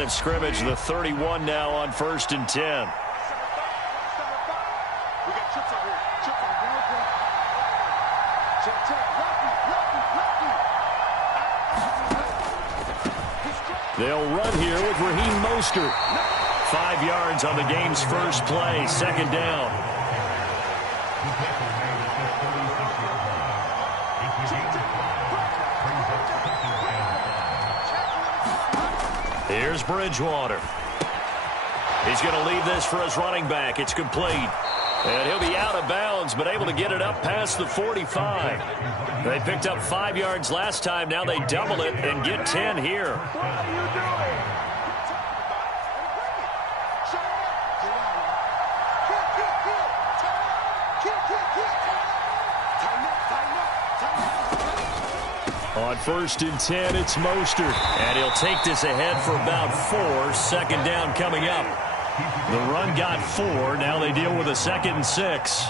line of scrimmage. The 31 now on 1st and 10. They'll run here with Raheem Mostert. 5 yards on the game's first play. 2nd down. Here's Bridgewater. He's going to leave this for his running back. It's complete. And he'll be out of bounds, but able to get it up past the 45. They picked up 5 yards last time. Now they double it and get 10 here. On 1st and 10, it's Mostert. And he'll take this ahead for about 4. 2nd down coming up. The run got 4. Now they deal with a 2nd and 6.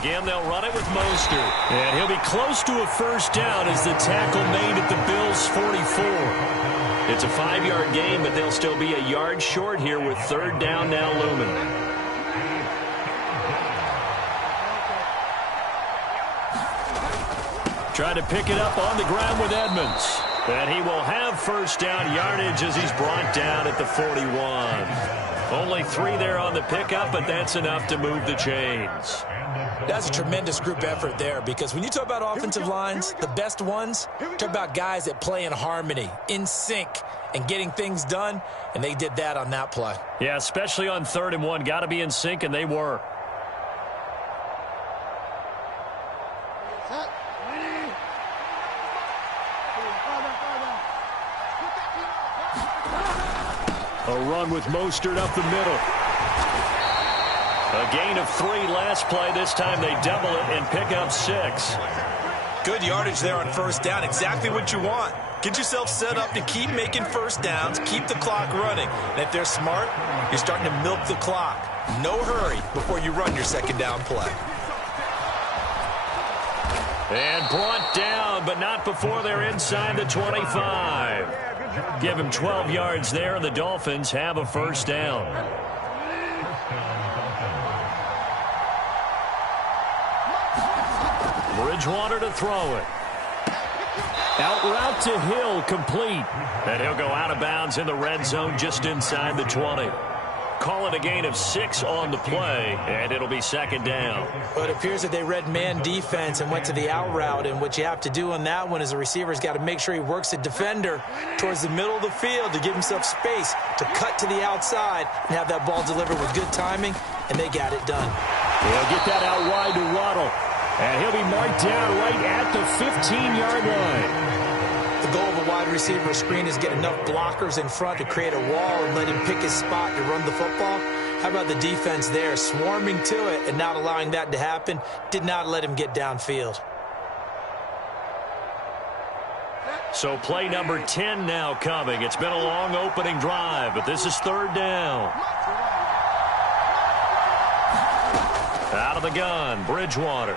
Again, they'll run it with Mostert. And he'll be close to a 1st down as the tackle made at the Bills' 44. It's a 5-yard gain, but they'll still be a yard short here with 3rd down now looming. Trying to pick it up on the ground with Edmonds. And he will have 1st down yardage as he's brought down at the 41. Only 3 there on the pickup, but that's enough to move the chains. That's a tremendous group effort there, because when you talk about offensive lines, the best ones, talk about guys that play in harmony, in sync, and getting things done, and they did that on that play. Yeah, especially on 3rd and 1. Got to be in sync, and they were. A run with Mostert up the middle. A gain of 3 last play. This time they double it and pick up 6. Good yardage there on 1st down. Exactly what you want. Get yourself set up to keep making 1st downs, keep the clock running. And if they're smart, you're starting to milk the clock. No hurry before you run your 2nd down play. And brought down, but not before they're inside the 25. Give him 12 yards there, and the Dolphins have a 1st down. Bridgewater to throw it. Out route to Hill, complete. And he'll go out of bounds in the red zone just inside the 20. Call it a gain of 6 on the play, and it'll be 2nd down. Well, it appears that they read man defense and went to the out route, and what you have to do on that one is the receiver's got to make sure he works the defender towards the middle of the field to give himself space to cut to the outside and have that ball delivered with good timing, and they got it done. They'll get that out wide to Waddle, and he'll be marked down right at the 15-yard line. The goal of a wide receiver screen is get enough blockers in front to create a wall and let him pick his spot to run the football. How about the defense there, swarming to it and not allowing that to happen? Did not let him get downfield. So play number 10 now coming. It's been a long opening drive, but this is 3rd down. Out of the gun, Bridgewater.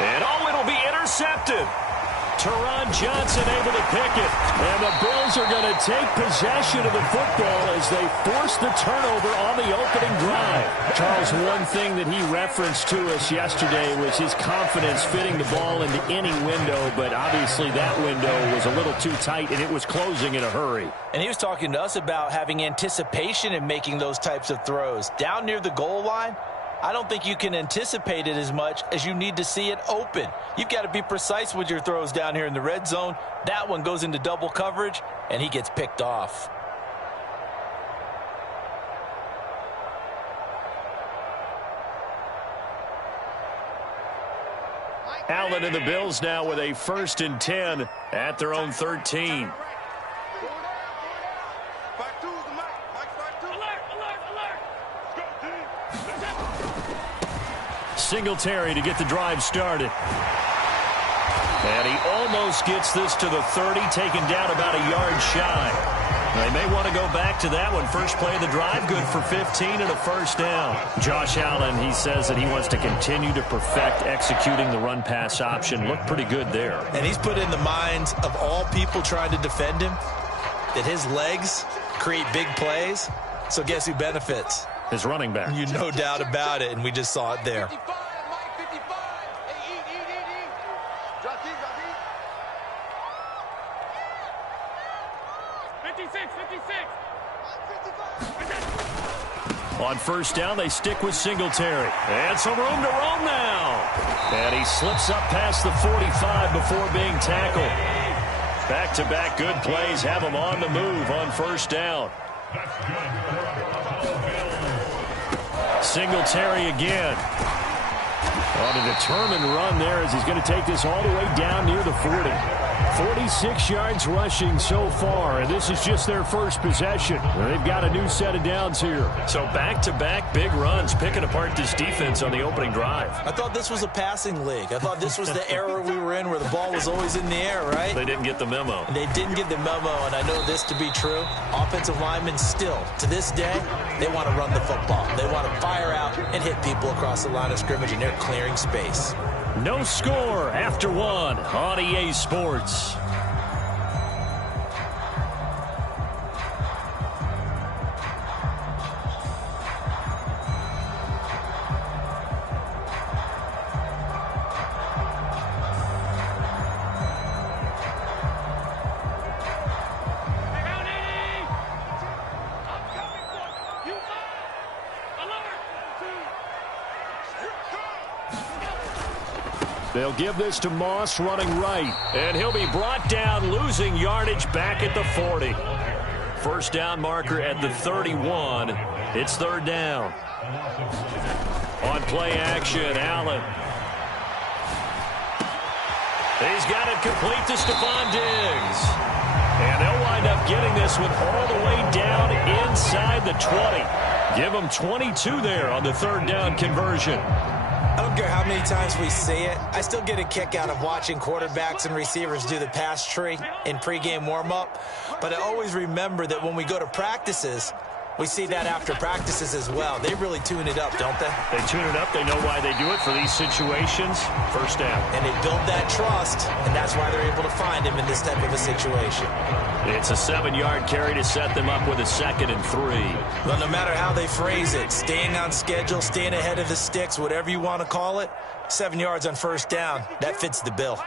And it'll be intercepted. Teron Johnson able to pick it. And the Bills are going to take possession of the football as they force the turnover on the opening drive. Charles, one thing that he referenced to us yesterday was his confidence fitting the ball into any window, but obviously that window was a little too tight, and it was closing in a hurry. And he was talking to us about having anticipation in making those types of throws. Down near the goal line, I don't think you can anticipate it as much as you need to see it open. You've got to be precise with your throws down here in the red zone. That one goes into double coverage, and he gets picked off. Allen and the Bills now with a 1st and 10 at their own 13. Singletary to get the drive started. And he almost gets this to the 30, taken down about a yard shy. They may want to go back to that one. First play of the drive, good for 15 and a first down. Josh Allen, he says that he wants to continue to perfect executing the run-pass option. Looked pretty good there. And he's put in the minds of all people trying to defend him that his legs create big plays. So guess who benefits? His running back. You no doubt about it, and we just saw it there. On first down, they stick with Singletary. And some room to roam now. And he slips up past the 45 before being tackled. Back-to-back good plays have him on the move on first down. Singletary again. On a determined run there as he's going to take this all the way down near the 40. 46 yards rushing so far, and this is just their first possession. They've got a new set of downs here. So back-to-back big runs, picking apart this defense on the opening drive. I thought this was a passing league. I thought this was the era we were in where the ball was always in the air, right? They didn't get the memo. And they didn't get the memo, and I know this to be true. Offensive linemen still, to this day, they want to run the football. They want to fire out and hit people across the line of scrimmage, and they're clearing space. No score after one on EA Sports. They'll give this to Moss running right. And he'll be brought down, losing yardage back at the 40. First down marker at the 31. It's third down. On play action, Allen. He's got it complete to Stephon Diggs. And they'll wind up getting this one all the way down inside the 20. Give them 22 there on the third down conversion. I don't care how many times we see it. I still get a kick out of watching quarterbacks and receivers do the pass tree in pregame warm-up. But I always remember that when we go to practices, we see that after practices as well. They really tune it up, don't they? They tune it up. They know why they do it for these situations. First down. And they build that trust, and that's why they're able to find him in this type of a situation. It's a 7-yard carry to set them up with a 2nd and 3. Well, no matter how they phrase it, staying on schedule, staying ahead of the sticks, whatever you want to call it, 7 yards on first down, that fits the bill.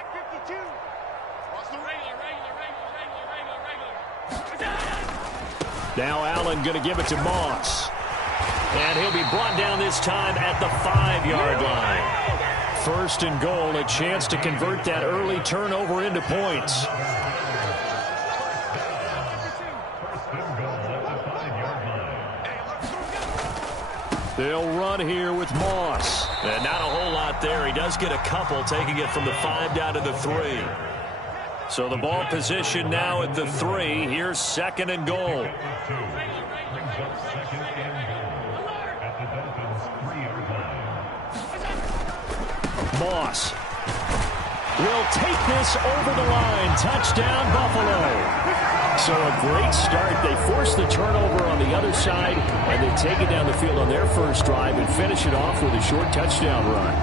Now Allen going to give it to Moss. And he'll be brought down this time at the 5-yard line. First and goal, a chance to convert that early turnover into points. They'll run here with Moss. And not a whole lot there. He does get a couple, taking it from the 5 down to the 3. So the ball position now at the 3. Here's 2nd and goal. Moss will take this over the line. Touchdown, Buffalo. So a great start. They force the turnover on the other side, and they take it down the field on their first drive and finish it off with a short touchdown run.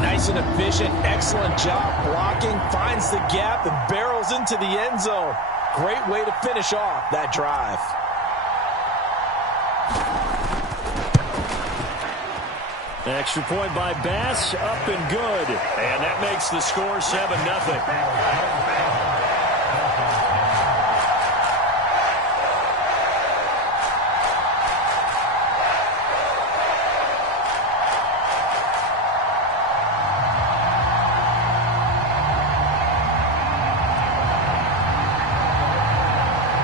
Nice and efficient, excellent job blocking, finds the gap and barrels into the end zone. Great way to finish off that drive. Extra point by Bass, up and good. And that makes the score 7-0.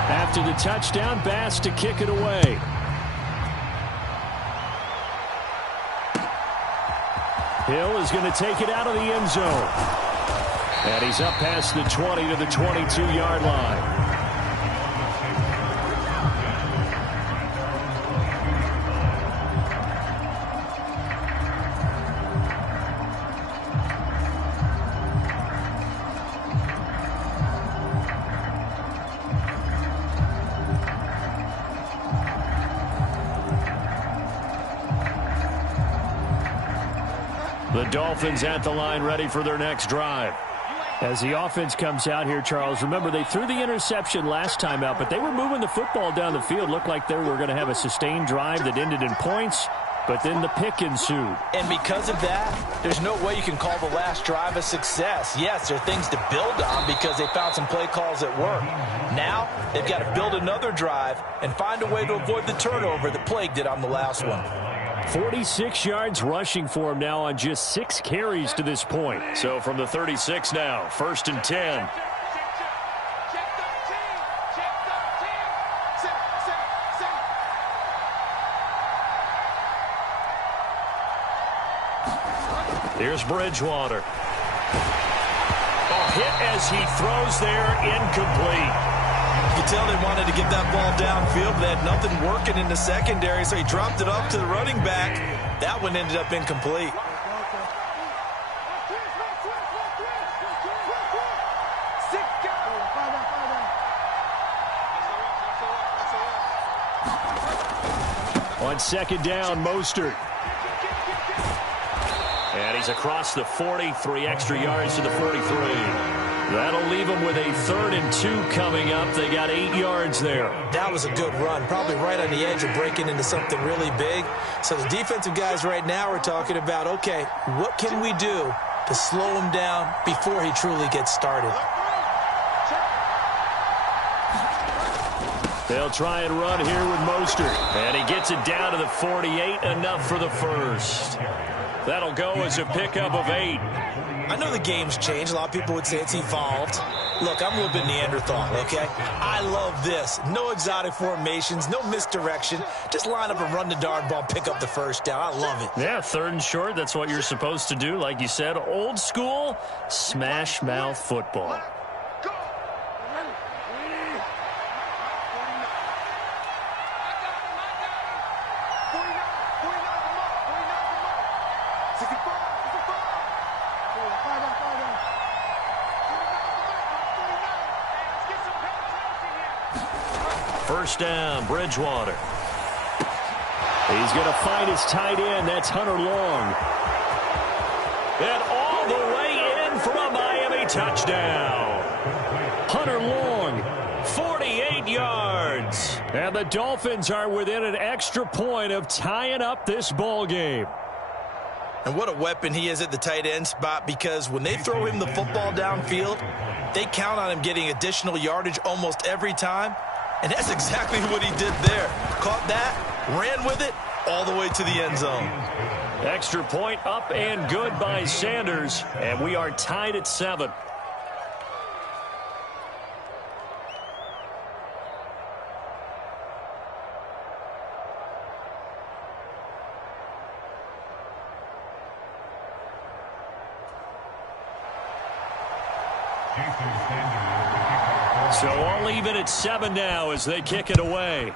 After the touchdown, Bass to kick it away. Hill is going to take it out of the end zone. And he's up past the 20 to the 22-yard line. The Dolphins at the line ready for their next drive. As the offense comes out here, Charles, remember they threw the interception last time out, but they were moving the football down the field. Looked like they were going to have a sustained drive that ended in points, but then the pick ensued. And because of that, there's no way you can call the last drive a success. Yes, there are things to build on because they found some play calls that work. Now, they've got to build another drive and find a way to avoid the turnover that plagued it on the last one. 46 yards rushing for him now on just 6 carries to this point. So from the 36 now, 1st and 10. Here's Bridgewater. A hit as he throws there, incomplete. You can tell they wanted to get that ball downfield, but they had nothing working in the secondary, so he dropped it up to the running back. That one ended up incomplete. On 2nd down, Mostert. And he's across the 40, 3 extra yards to the 43. That'll leave them with a 3rd and 2 coming up. They got 8 yards there. That was a good run, probably right on the edge of breaking into something really big. So the defensive guys right now are talking about, okay, what can we do to slow him down before he truly gets started? They'll try and run here with Mostert. And he gets it down to the 48, enough for the first. That'll go as a pickup of 8. I know the game's changed. A lot of people would say it's evolved. Look, I'm a little bit Neanderthal, okay? I love this. No exotic formations, no misdirection. Just line up and run the darn ball, pick up the first down. I love it. Yeah, 3rd and short, that's what you're supposed to do. Like you said, old school, smash mouth football. First down, Bridgewater. He's going to find his tight end. That's Hunter Long. And all the way in for a Miami touchdown. Hunter Long. 48 yards. And the Dolphins are within an extra point of tying up this ball game. And what a weapon he is at the tight end spot, because when they throw him the football downfield, they count on him getting additional yardage almost every time. And that's exactly what he did there. Caught that, ran with it, all the way to the end zone. Extra point up and good by Sanders. And we are tied at 7. So all even at 7 now as they kick it away.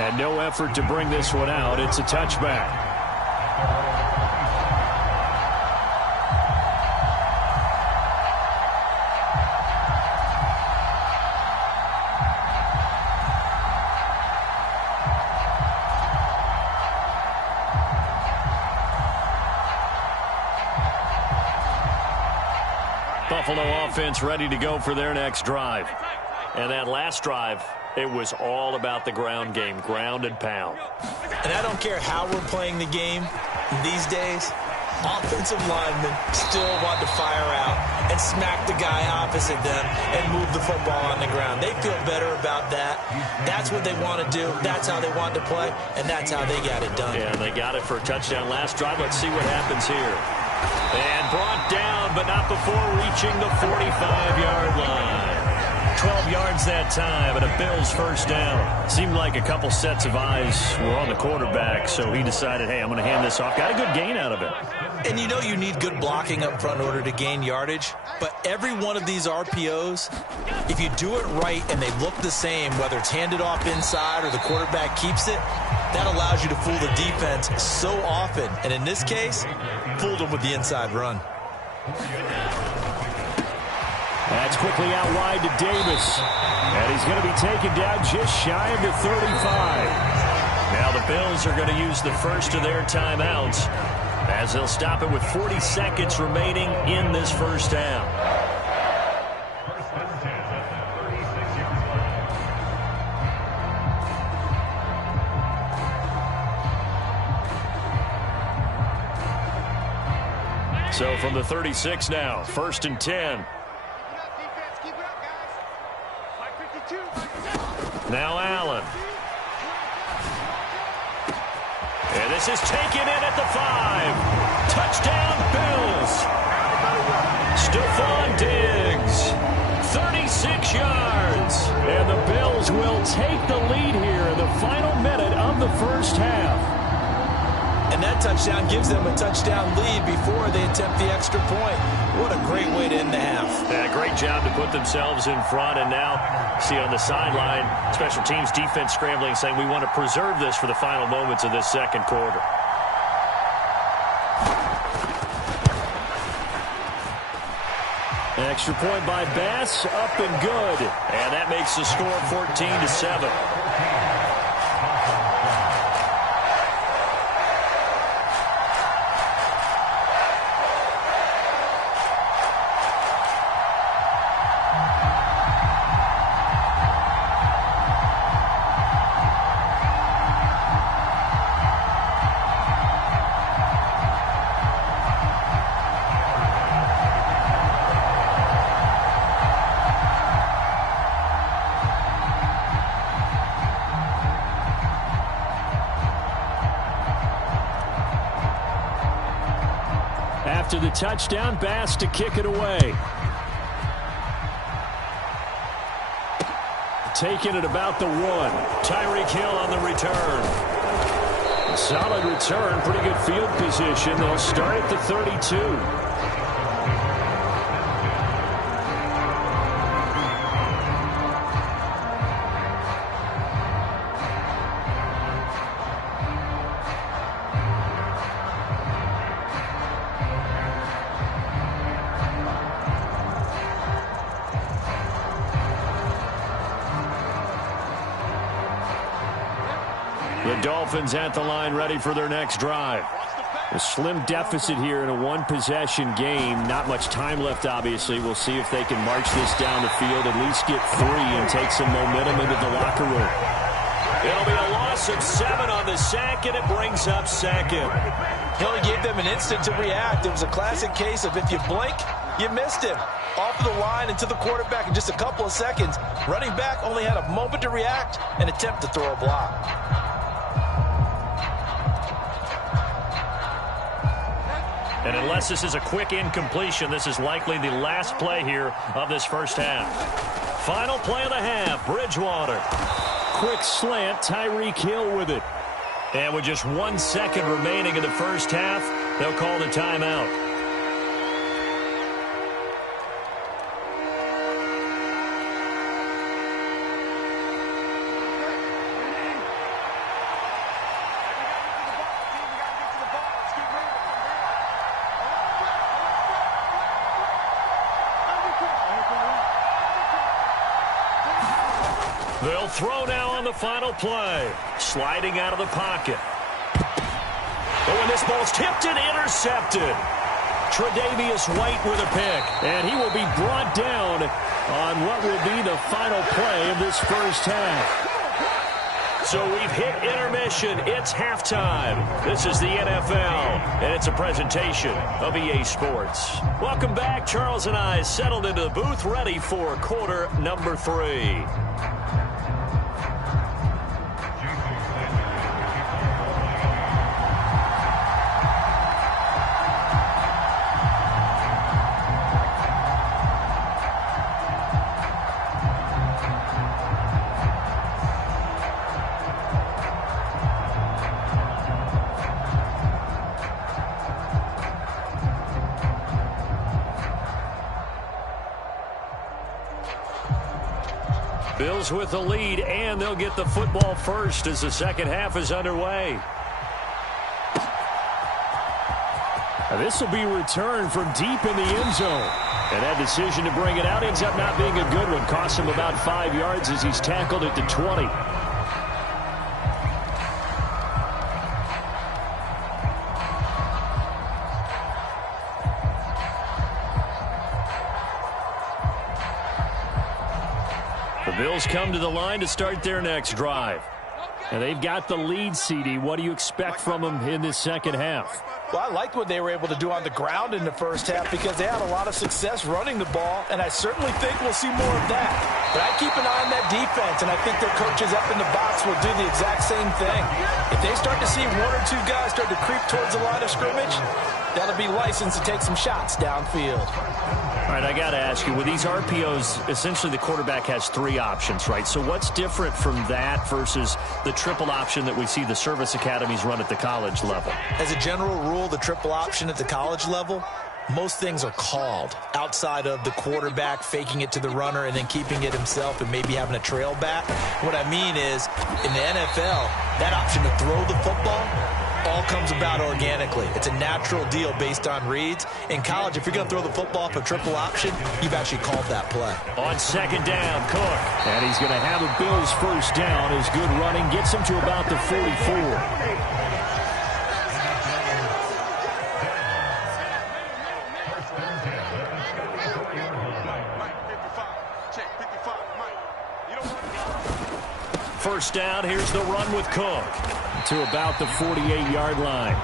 And no effort to bring this one out. It's a touchback. Buffalo offense ready to go for their next drive. And that last drive, it was all about the ground game, ground and pound. And I don't care how we're playing the game these days, offensive linemen still want to fire out and smack the guy opposite them and move the football on the ground. They feel better about that. That's what they want to do. That's how they want to play, and that's how they got it done. Yeah, they got it for a touchdown last drive. Let's see what happens here. And brought down, but not before reaching the 45-yard line. 12 yards that time, and a Bills first down. Seemed like a couple sets of eyes were on the quarterback, so he decided, hey, I'm going to hand this off. Got a good gain out of it. And you know you need good blocking up front in order to gain yardage, but every one of these RPOs, if you do it right and they look the same, whether it's handed off inside or the quarterback keeps it, that allows you to fool the defense so often. And in this case, fooled them with the inside run. That's quickly out wide to Davis. And he's going to be taken down just shy of the 35. Now the Bills are going to use the first of their timeouts as they'll stop it with 40 seconds remaining in this first half. So from the 36 now, 1st and 10. Now Allen. And this is taken in at the 5. Touchdown, Bills. Stephon Diggs, 36 yards. And the Bills will take the lead here in the final minute of the first half. And that touchdown gives them a touchdown lead before they attempt the extra point. What a great way to end the half. Yeah, great job to put themselves in front. And now, see on the sideline, special teams defense scrambling, saying we want to preserve this for the final moments of this second quarter. Extra point by Bass, up and good. And that makes the score 14-7. After the touchdown, Bass to kick it away. Taking it about the 1. Tyreek Hill on the return. Solid return, pretty good field position. They'll start at the 32. The Dolphins at the line, ready for their next drive. A slim deficit here in a one-possession game. Not much time left, obviously. We'll see if they can march this down the field, at least get 3 and take some momentum into the locker room. It'll be a loss of 7 on the sack, and it brings up second. He only gave them an instant to react. It was a classic case of if you blink, you missed him. Off of the line and to the quarterback in just a couple of seconds. Running back only had a moment to react and attempt to throw a block. And unless this is a quick incompletion, this is likely the last play here of this first half. Final play of the half, Bridgewater. Quick slant, Tyreek Hill with it. And with just 1 second remaining in the first half, they'll call the timeout. They'll throw now on the final play. Sliding out of the pocket. Oh, and this ball's tipped and intercepted. Tre'Davious White with a pick. And he will be brought down on what will be the final play of this first half. So we've hit intermission. It's halftime. This is the NFL, and it's a presentation of EA Sports. Welcome back. Charles and I settled into the booth, ready for quarter number 3. Bills with the lead, and they'll get the football first as the second half is underway. Now this will be returned from deep in the end zone. And that decision to bring it out ends up not being a good one. Costs him about 5 yards as he's tackled at the 20. Bills come to the line to start their next drive. And they've got the lead, CD. What do you expect from them in this second half? Well, I liked what they were able to do on the ground in the first half because they had a lot of success running the ball, and I certainly think we'll see more of that. But I keep an eye on that defense, and I think their coaches up in the box will do the exact same thing. If they start to see one or two guys start to creep towards the line of scrimmage, that'll be licensed to take some shots downfield. All right, I got to ask you, with these RPOs, essentially the quarterback has three options, right? So what's different from that versus the triple option that we see the service academies run at the college level? As a general rule, the triple option at the college level, most things are called outside of the quarterback faking it to the runner and then keeping it himself and maybe having a trail back. What I mean is, in the NFL, that option to throw the football all comes about organically. It's a natural deal based on reads. In college, if you're going to throw the football for triple option, you've actually called that play. On second down, Cook. And he's going to have a Bills first down. His good running gets him to about the 44. First down, here's the run with Cook to about the 48-yard line.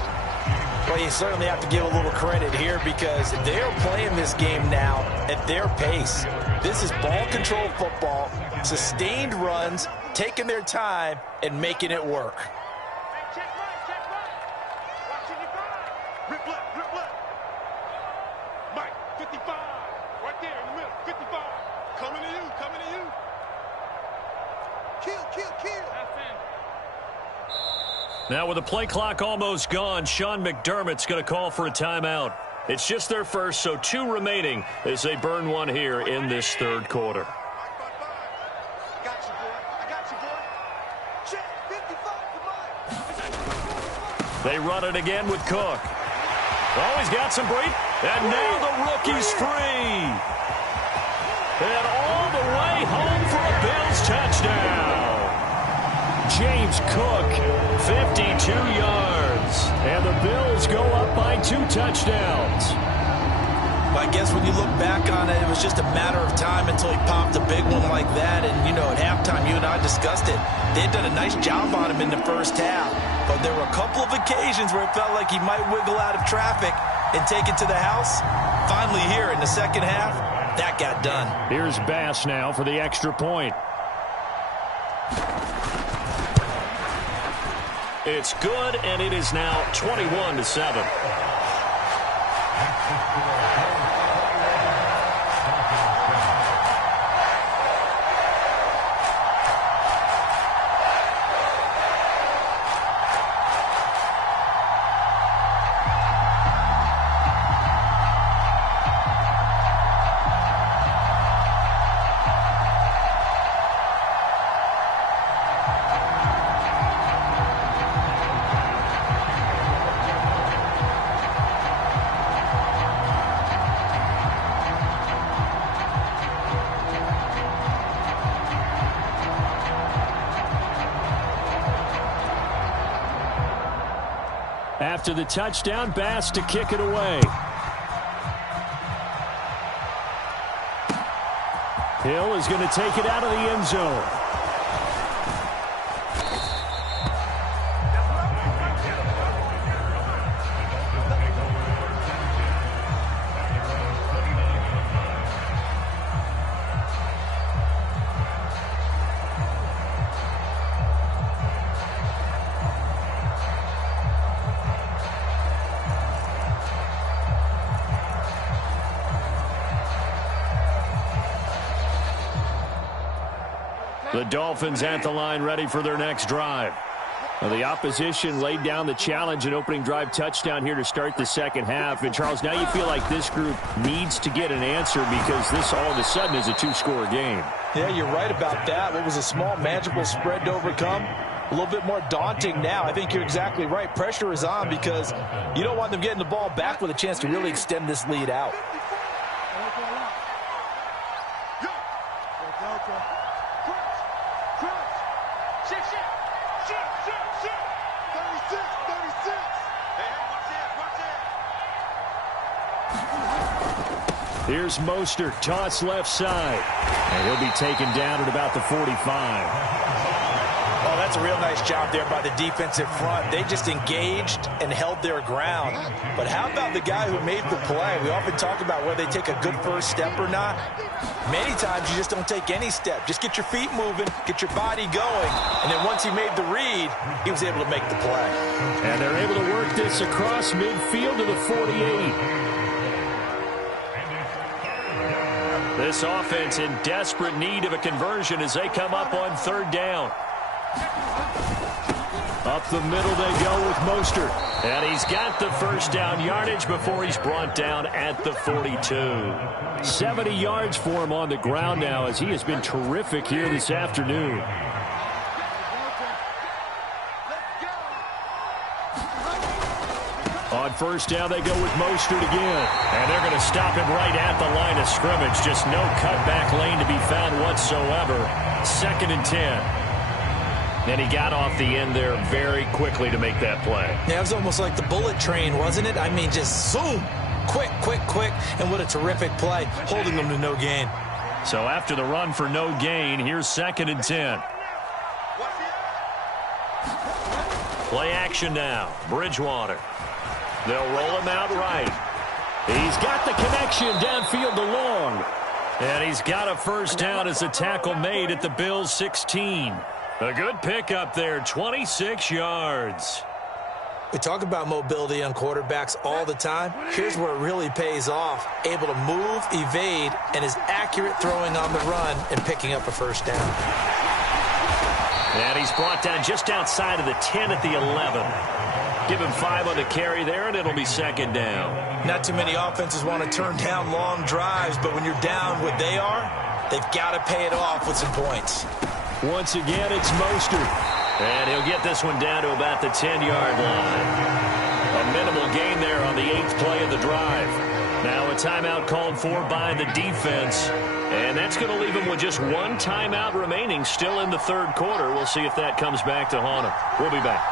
Well, you certainly have to give a little credit here because they're playing this game now at their pace. This is ball control football, sustained runs, taking their time, and making it work. Mike, 55, right there in the middle, 55. Coming to you, coming to you. Kill. Now with the play clock almost gone, Sean McDermott's going to call for a timeout. It's just their first, so 2 remaining as they burn one here in this third quarter. I got you, boy. Check, 55 to Mike. They run it again with Cook. Oh, he's got some break. And now the rookie's free. And all the way home for a Bills touchdown. James Cook, 52 yards. And the Bills go up by 2 touchdowns. I guess when you look back on it, it was just a matter of time until he popped a big one like that. And, you know, at halftime, you and I discussed it. They had done a nice job on him in the first half. But there were a couple of occasions where it felt like he might wiggle out of traffic and take it to the house. Finally here in the second half, that got done. Here's Bass now for the extra point. It's good, and it is now 21-7. After the touchdown, Bass to kick it away. Hill is going to take it out of the end zone. The Dolphins at the line, ready for their next drive. Well, the opposition laid down the challenge and opening drive touchdown here to start the second half. And, Charles, now you feel like this group needs to get an answer because this all of a sudden is a 2-score game. Yeah, you're right about that. What was a small, manageable spread to overcome, a little bit more daunting now. I think you're exactly right. Pressure is on because you don't want them getting the ball back with a chance to really extend this lead out. Here's Mostert, toss left side. And he'll be taken down at about the 45. Oh, that's a real nice job there by the defensive front. They just engaged and held their ground. But how about the guy who made the play? We often talk about whether they take a good first step or not. Many times you just don't take any step. Just get your feet moving, get your body going, and then once he made the read, he was able to make the play. And they're able to work this across midfield to the 48. This offense in desperate need of a conversion as they come up on third down. Up the middle they go with Mostert. And he's got the first down yardage before he's brought down at the 42. 70 yards for him on the ground now as he has been terrific here this afternoon. On first down they go with Mostert again. And they're going to stop him right at the line of scrimmage. Just no cutback lane to be found whatsoever. 2nd and 10. And he got off the end there very quickly to make that play. Yeah, it was almost like the bullet train, wasn't it? I mean, just zoom. Quick, quick, quick. And what a terrific play, holding them to no gain. So after the run for no gain, here's 2nd and 10. Play action now. Bridgewater. They'll roll him out right. He's got the connection downfield to Long. And he's got a first down as a tackle made at the Bills' 16. A good pickup there, 26 yards. We talk about mobility on quarterbacks all the time. Here's where it really pays off. Able to move, evade, and is accurate throwing on the run and picking up a first down. And he's brought down just outside of the 10 at the 11. Give him 5 on the carry there, and it'll be 2nd down. Not too many offenses want to turn down long drives, but when you're down what they are, they've got to pay it off with some points. Once again, it's Mostert. And he'll get this one down to about the 10-yard line. A minimal gain there on the 8th play of the drive. Now a timeout called for by the defense. And that's going to leave him with just one timeout remaining still in the third quarter. We'll see if that comes back to haunt him. We'll be back.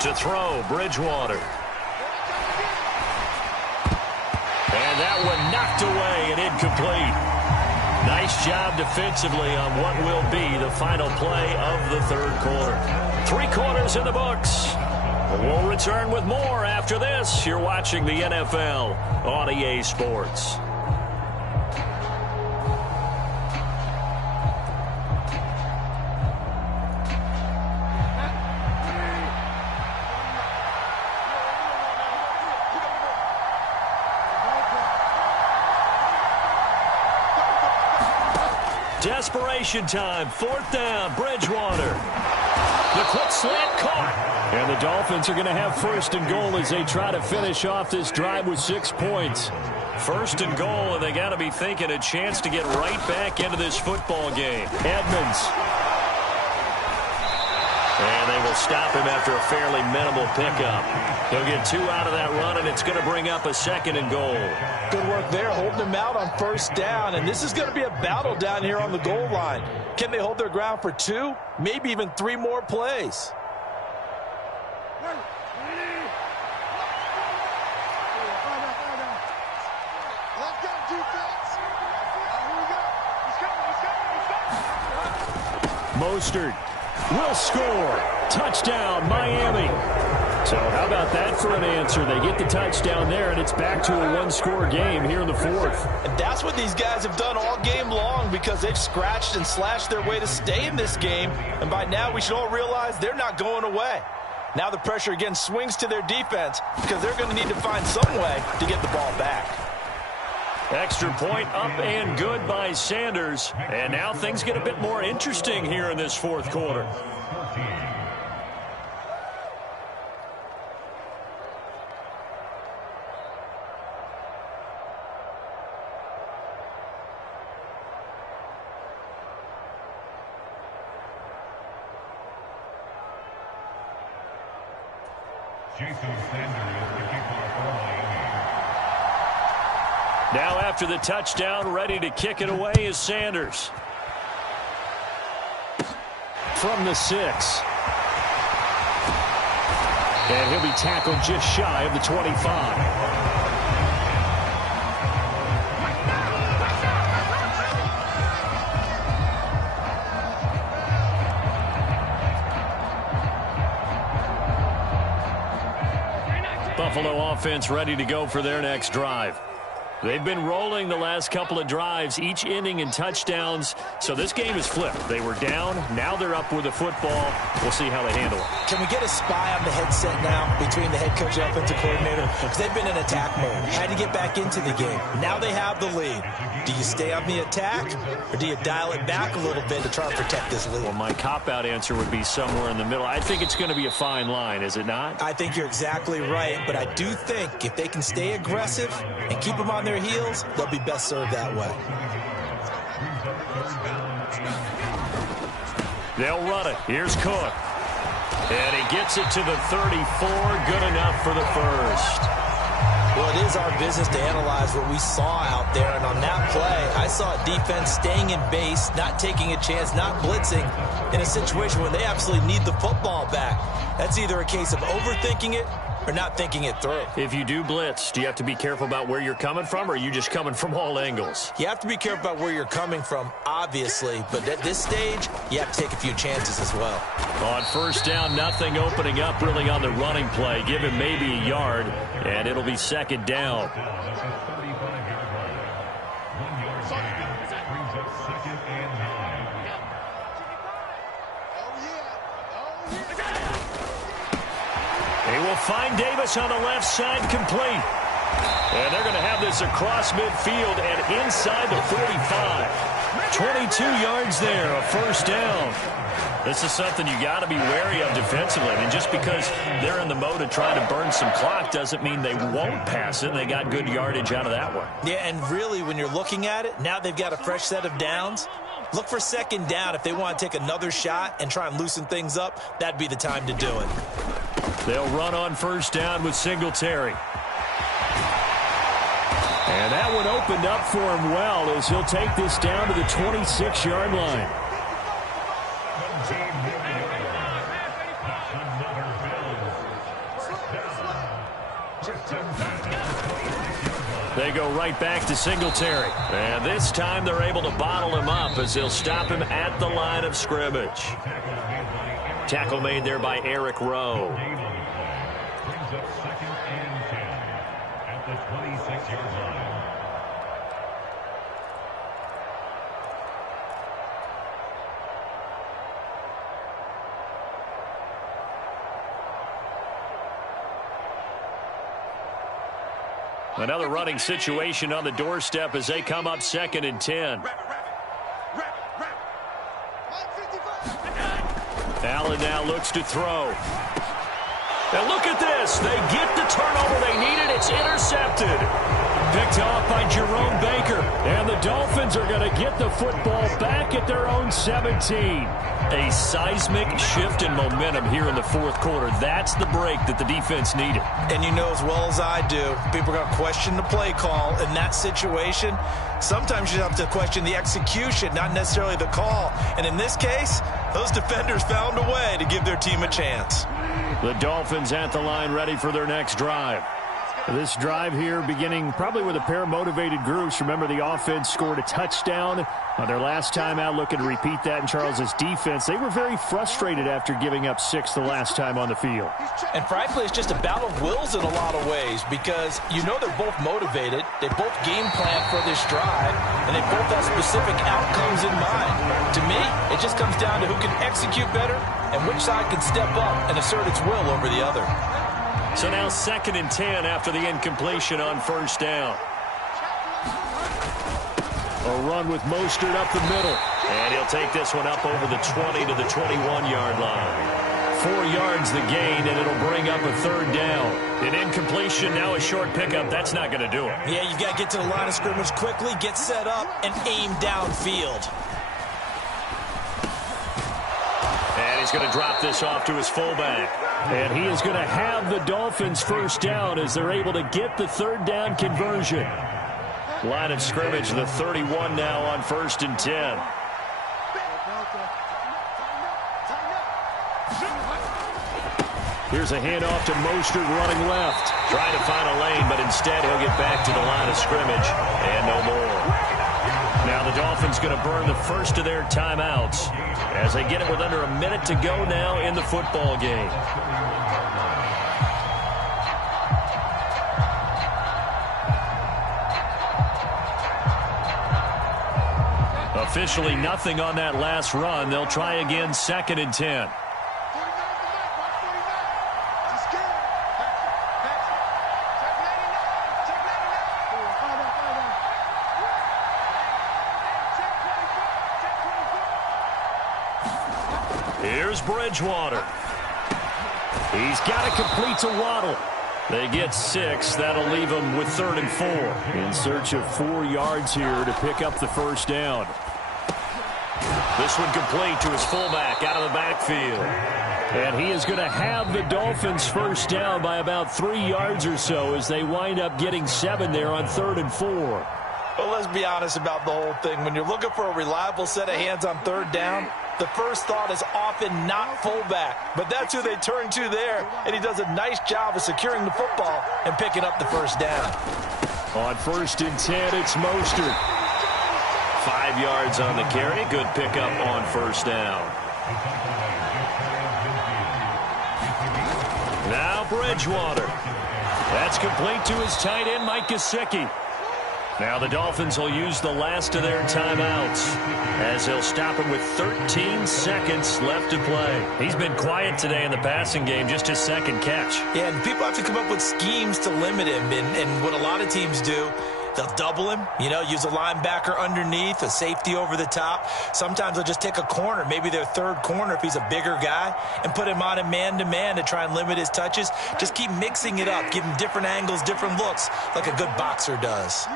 To throw, Bridgewater. And that one knocked away and incomplete. Nice job defensively on what will be the final play of the third quarter. 3 quarters in the books. We'll return with more after this. You're watching the NFL on EA Sports. Desperation time. 4th down. Bridgewater. The quick slant caught. And the Dolphins are going to have 1st and goal as they try to finish off this drive with 6 points. 1st and goal, and they got to be thinking a chance to get right back into this football game. Edmonds. And they will stop him after a fairly minimal pickup. He'll get 2 out of that run, and it's going to bring up a 2nd and goal. Good work there, holding him out on 1st down. And this is going to be a battle down here on the goal line. Can they hold their ground for 2, maybe even 3 more plays? Mostert will score. Touchdown, Miami. So how about that for an answer? They get the touchdown there, and it's back to a 1-score game here in the 4th. And that's what these guys have done all game long because they've scratched and slashed their way to stay in this game. And by now, we should all realize they're not going away. Now the pressure again swings to their defense because they're going to need to find some way to get the ball back. Extra point up and good by Sanders. And now things get a bit more interesting here in this 4th quarter. Now after the touchdown, ready to kick it away is Sanders. From the 6. And he'll be tackled just shy of the 25. Buffalo offense ready to go for their next drive. They've been rolling the last couple of drives, each ending in touchdowns. So this game is flipped. They were down. Now they're up with the football. We'll see how they handle it. Can we get a spy on the headset now between the head coach and offensive coordinator? Because they've been in attack mode. Had to get back into the game. Now they have the lead. Do you stay on the attack, or do you dial it back a little bit to try and protect this lead? Well, my cop-out answer would be somewhere in the middle. I think it's going to be a fine line, is it not? I think you're exactly right, but I do think if they can stay aggressive and keep them on their heels, they'll be best served that way. They'll run it. Here's Cook. And he gets it to the 34. Good enough for the first. Well, it is our business to analyze what we saw out there, and on that play, I saw a defense staying in base, not taking a chance, not blitzing in a situation where they absolutely need the football back. That's either a case of overthinking it or not thinking it through. If you do blitz, do you have to be careful about where you're coming from, or are you just coming from all angles? You have to be careful about where you're coming from, obviously, but at this stage, you have to take a few chances as well. On first down, nothing opening up really on the running play. Give him maybe a yard, and it'll be second down. They will find Davis on the left side, complete. And they're going to have this across midfield and inside the 45. 22 yards there, a first down. This is something you got to be wary of defensively. I mean, just because they're in the mode of trying to burn some clock doesn't mean they won't pass it. They got good yardage out of that one. Yeah, and really, when you're looking at it, now they've got a fresh set of downs. Look for second down. If they want to take another shot and try and loosen things up, that'd be the time to do it. They'll run on first down with Singletary. And that one opened up for him well as he'll take this down to the 26-yard line. They go right back to Singletary. And this time they're able to bottle him up as they'll stop him at the line of scrimmage. Tackle made there by Eric Rowe. Another running situation on the doorstep as they come up 2nd and 10. Allen now looks to throw. And look at this. They get the turnover they needed. It's intercepted. Picked off by Jerome Baker. And the Dolphins are going to get the football back at their own 17. A seismic shift in momentum here in the fourth quarter. That's the break that the defense needed. And you know as well as I do, people are going to question the play call in that situation. Sometimes you have to question the execution, not necessarily the call. And in this case, those defenders found a way to give their team a chance. The Dolphins at the line ready for their next drive. This drive here beginning probably with a pair of motivated groups. Remember, the offense scored a touchdown on their last time out. Looking to repeat that in Charles's defense. They were very frustrated after giving up 6 the last time on the field. And frankly, it's just a battle of wills in a lot of ways because you know they're both motivated. They both game plan for this drive, and they both have specific outcomes in mind. To me, it just comes down to who can execute better and which side can step up and assert its will over the other. So now 2nd and 10 after the incompletion on first down. A run with Mostert up the middle. And he'll take this one up over the 20 to the 21-yard line. 4 yards the gain, and it'll bring up a 3rd down. An incompletion, now a short pickup. That's not going to do it. Yeah, you've got to get to the line of scrimmage quickly, get set up, and aim downfield. And he's going to drop this off to his fullback. And he is going to have the Dolphins first down as they're able to get the 3rd down conversion. Line of scrimmage, the 31 now on 1st and 10. Here's a handoff to Mostert running left. Trying to find a lane, but instead he'll get back to the line of scrimmage and no more. Now the Dolphins going to burn the first of their timeouts as they get it with under a minute to go now in the football game. Officially nothing on that last run. They'll try again, 2nd and 10. Here's Bridgewater. He's got it complete to Waddle. They get 6. That'll leave them with 3rd and 4. In search of 4 yards here to pick up the first down. This one complete to his fullback out of the backfield. And he is going to have the Dolphins first down by about 3 yards or so as they wind up getting 7 there on 3rd and 4. Well, let's be honest about the whole thing. When you're looking for a reliable set of hands on 3rd down, the first thought is often not fullback. But that's who they turn to there, and he does a nice job of securing the football and picking up the first down. On 1st and 10, it's Mostert. 5 yards on the carry. Good pickup on first down. Now Bridgewater. That's complete to his tight end, Mike Gesicki. Now the Dolphins will use the last of their timeouts as they'll stop him with 13 seconds left to play. He's been quiet today in the passing game, just his 2nd catch. Yeah, and people have to come up with schemes to limit him, and what a lot of teams do, they'll double him, use a linebacker underneath, a safety over the top. Sometimes they'll just take a corner, maybe their 3rd corner if he's a bigger guy, and put him on a man-to-man to try and limit his touches. Just keep mixing it up, give him different angles, different looks, like a good boxer does.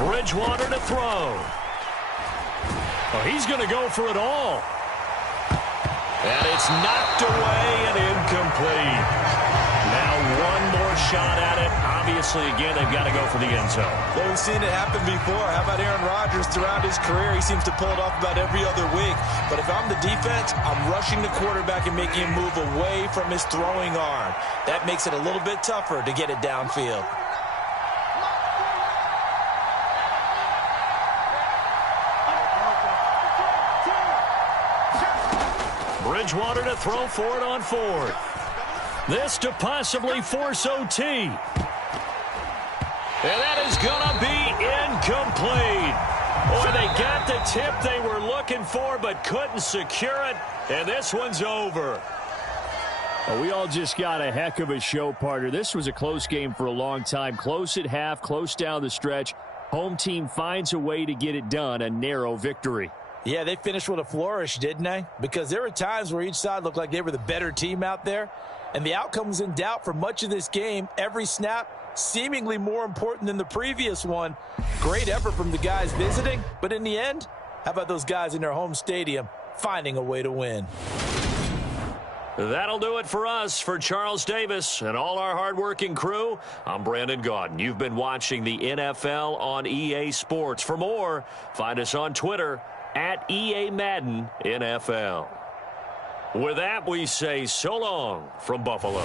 Bridgewater to throw. Oh, he's going to go for it all. And it's knocked away and incomplete. Now one more shot at it. Obviously, again, they've got to go for the end zone. Well, we've seen it happen before. How about Aaron Rodgers throughout his career? He seems to pull it off about every other week. But if I'm the defense, I'm rushing the quarterback and making him move away from his throwing arm. That makes it a little bit tougher to get it downfield. Bridgewater to throw for it on 4th. This to possibly force OT. And that is going to be incomplete. Boy, they got the tip they were looking for but couldn't secure it. And this one's over. Well, we all just got a heck of a show, partner. This was a close game for a long time. Close at half, close down the stretch. Home team finds a way to get it done. A narrow victory. Yeah, they finished with a flourish, didn't they? Because there were times where each side looked like they were the better team out there. And the outcome was in doubt for much of this game. Every snap seemingly more important than the previous one. Great effort from the guys visiting. But in the end, how about those guys in their home stadium finding a way to win? That'll do it for us. For Charles Davis and all our hardworking crew, I'm Brandon Gaudin. You've been watching the NFL on EA Sports. For more, find us on Twitter at EA Madden NFL. With that, we say so long from Buffalo.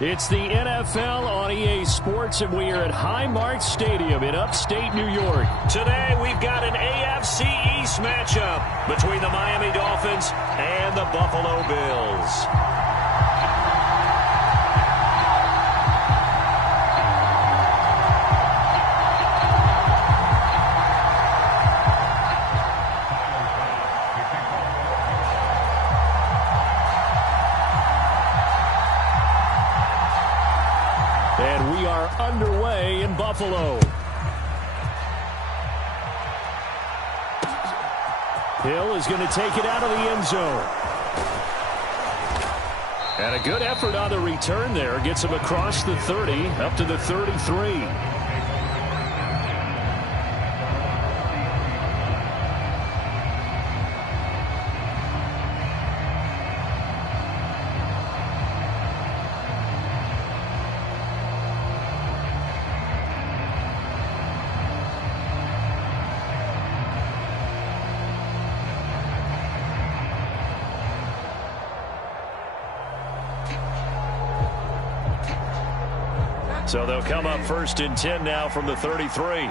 It's the NFL on EA Sports, and we are at Highmark Stadium in upstate New York. Today, we've got an AFC East matchup between the Miami Dolphins and the Buffalo Bills. And we are underway in Buffalo. Hill is going to take it out of the end zone. And a good effort on the return there. Gets him across the 30, up to the 33. So they'll come up 1st and 10 now from the 33.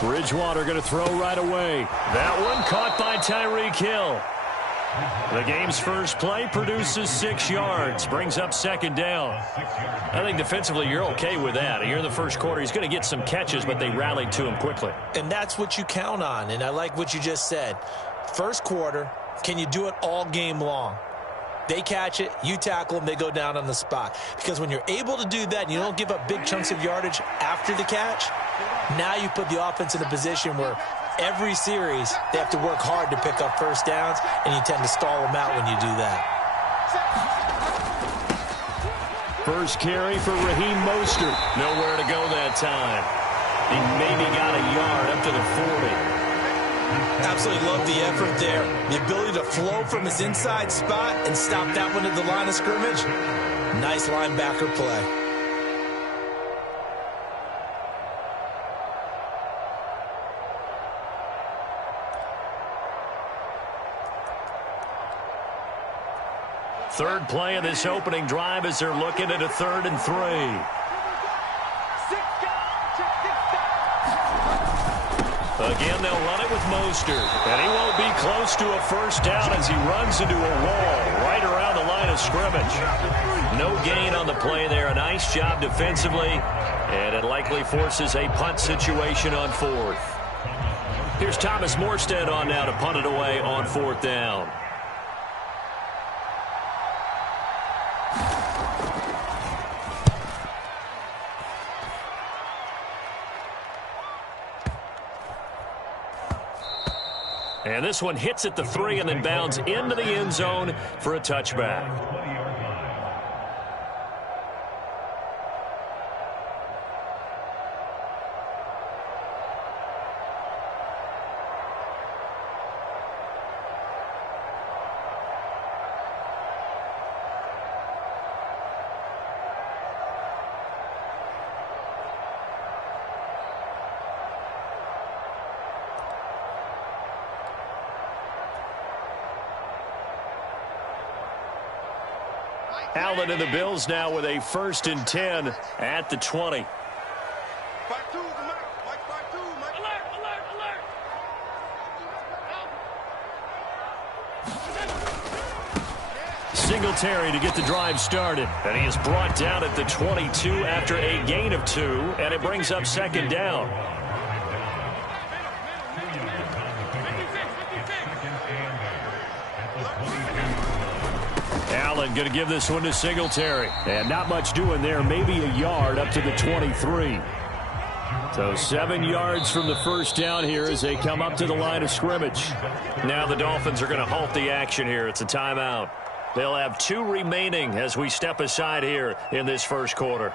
Bridgewater going to throw right away. That one caught by Tyreek Hill. The game's first play produces 6 yards, brings up 2nd down. I think defensively you're okay with that. Here in the first quarter, he's going to get some catches, but they rallied to him quickly. And that's what you count on, and I like what you just said. First quarter, can you do it all game long? They catch it, you tackle them, they go down on the spot. Because when you're able to do that and you don't give up big chunks of yardage after the catch, now you put the offense in a position where every series, they have to work hard to pick up first downs, and you tend to stall them out when you do that. First carry for Raheem Mostert. Nowhere to go that time. He maybe got a yard up to the 40. Absolutely love the effort there. The ability to flow from his inside spot and stop that one at the line of scrimmage. Nice linebacker play. Third play of this opening drive as they're looking at a 3rd and 3. Again, they'll run it with Mostert. And he won't be close to a first down as he runs into a wall right around the line of scrimmage. No gain on the play there. A nice job defensively. And it likely forces a punt situation on 4th. Here's Thomas Morstead on now to punt it away on 4th down. And this one hits at the 3 and then bounds into the end zone for a touchback. Allen and the Bills now with a 1st and 10 at the 20. Singletary to get the drive started. And he is brought down at the 22 after a gain of 2, and it brings up 2nd down. Allen going to give this one to Singletary. And not much doing there. Maybe a yard up to the 23. So 7 yards from the first down here as they come up to the line of scrimmage. Now the Dolphins are going to halt the action here. It's a timeout. They'll have 2 remaining as we step aside here in this first quarter.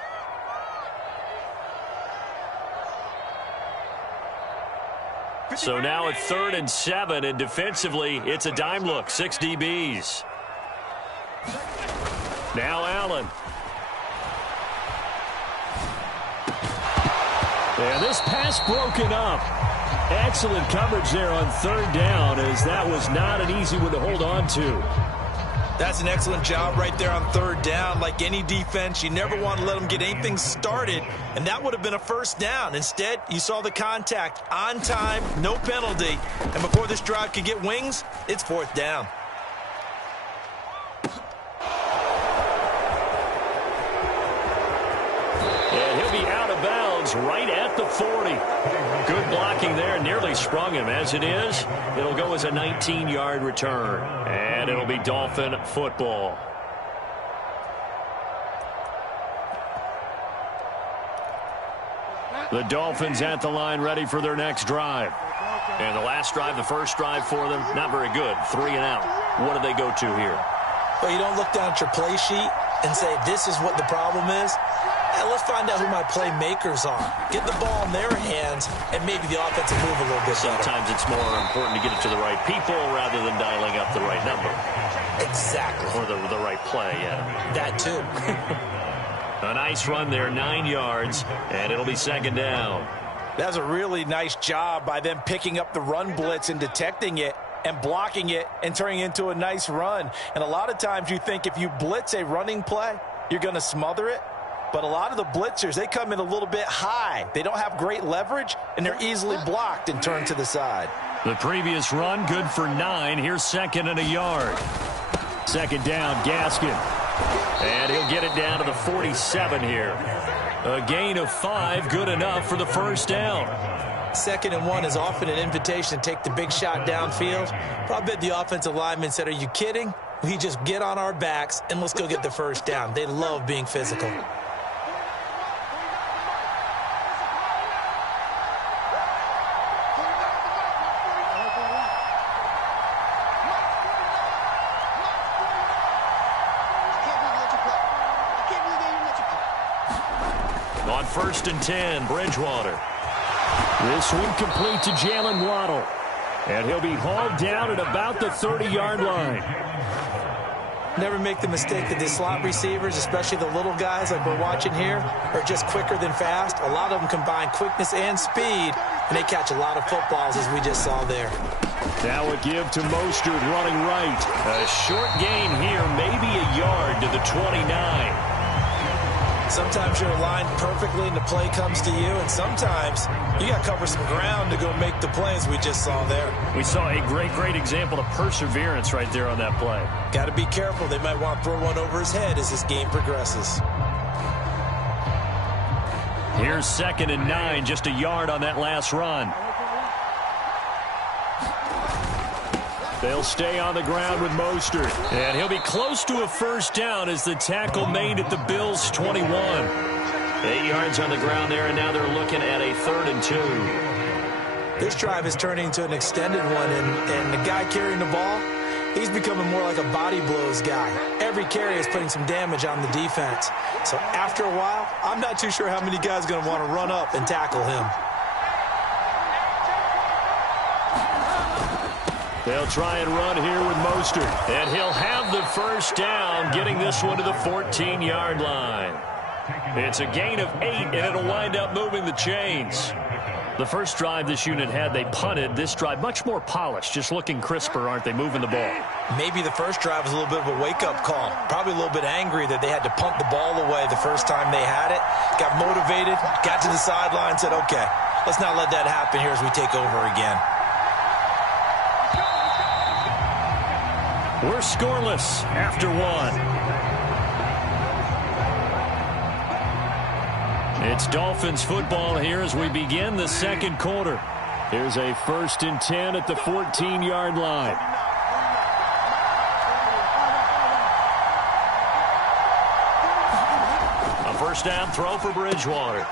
So now at 3rd and 7, and defensively, it's a dime look. 6 DBs. Now Allen. And this pass broken up. Excellent coverage there on third down, as that was not an easy one to hold on to. That's an excellent job right there on third down. Like any defense, you never want to let them get anything started, and that would have been a first down. Instead, you saw the contact on time, no penalty, and before this drive could get wings, it's fourth down. And he'll be out of bounds right at the 40. Good blocking there, nearly sprung him. As it is, it'll go as a 19-yard return. And it'll be Dolphin football. The Dolphins at the line, ready for their next drive. And the last drive, the first drive for them, not very good. 3 and out. What do they go to here? Well, you don't look down at your play sheet and say, this is what the problem is. Let's find out who my playmakers are. Get the ball in their hands, and maybe the offense will move a little bit better. Sometimes it's more important to get it to the right people rather than dialing up the right number. Exactly. Or the right play, yeah. That too. A nice run there, 9 yards, and it'll be second down. That's a really nice job by them picking up the run blitz and detecting it and blocking it and turning it into a nice run. And a lot of times you think if you blitz a running play, you're going to smother it. But a lot of the blitzers, they come in a little bit high. They don't have great leverage, and they're easily blocked and turned to the side. The previous run, good for 9. Here's second and a yard. Second down, Gaskin. And he'll get it down to the 47 here. A gain of 5, good enough for the first down. 2nd and 1 is often an invitation to take the big shot downfield. But I bet the offensive lineman said, are you kidding? We just get on our backs and let's go get the first down. They love being physical. On 1st and 10, Bridgewater. This one complete to Jalen Waddle. And he'll be hauled down at about the 30-yard line. Never make the mistake that the slot receivers, especially the little guys like we're watching here, are just quicker than fast. A lot of them combine quickness and speed, and they catch a lot of footballs, as we just saw there. Now a give to Mostert running right. A short gain here, maybe a yard to the 29. Sometimes you're aligned perfectly and the play comes to you, and sometimes you got to cover some ground to go make the plays we just saw there. We saw a great example of perseverance right there on that play. Got to be careful. They might want to throw one over his head as this game progresses. Here's 2nd and 9, just a yard on that last run. They'll stay on the ground with Mostert. And he'll be close to a first down as the tackle made at the Bills' 21. 8 yards on the ground there, and now they're looking at a 3rd and 2. This drive is turning into an extended one, and the guy carrying the ball, he's becoming more like a body blows guy. Every carry is putting some damage on the defense. So after a while, I'm not too sure how many guys are going to want to run up and tackle him. They'll try and run here with Mostert. And he'll have the first down, getting this one to the 14-yard line. It's a gain of 8, and it'll wind up moving the chains. The first drive this unit had, they punted. This drive, much more polished, just looking crisper, aren't they, moving the ball? Maybe the first drive was a little bit of a wake-up call. Probably a little bit angry that they had to punt the ball away the first time they had it. Got motivated, got to the sideline, said, okay, let's not let that happen here as we take over again. We're scoreless after 1. It's Dolphins football here as we begin the second quarter. Here's a 1st and 10 at the 14-yard line. A first down throw for Bridgewater.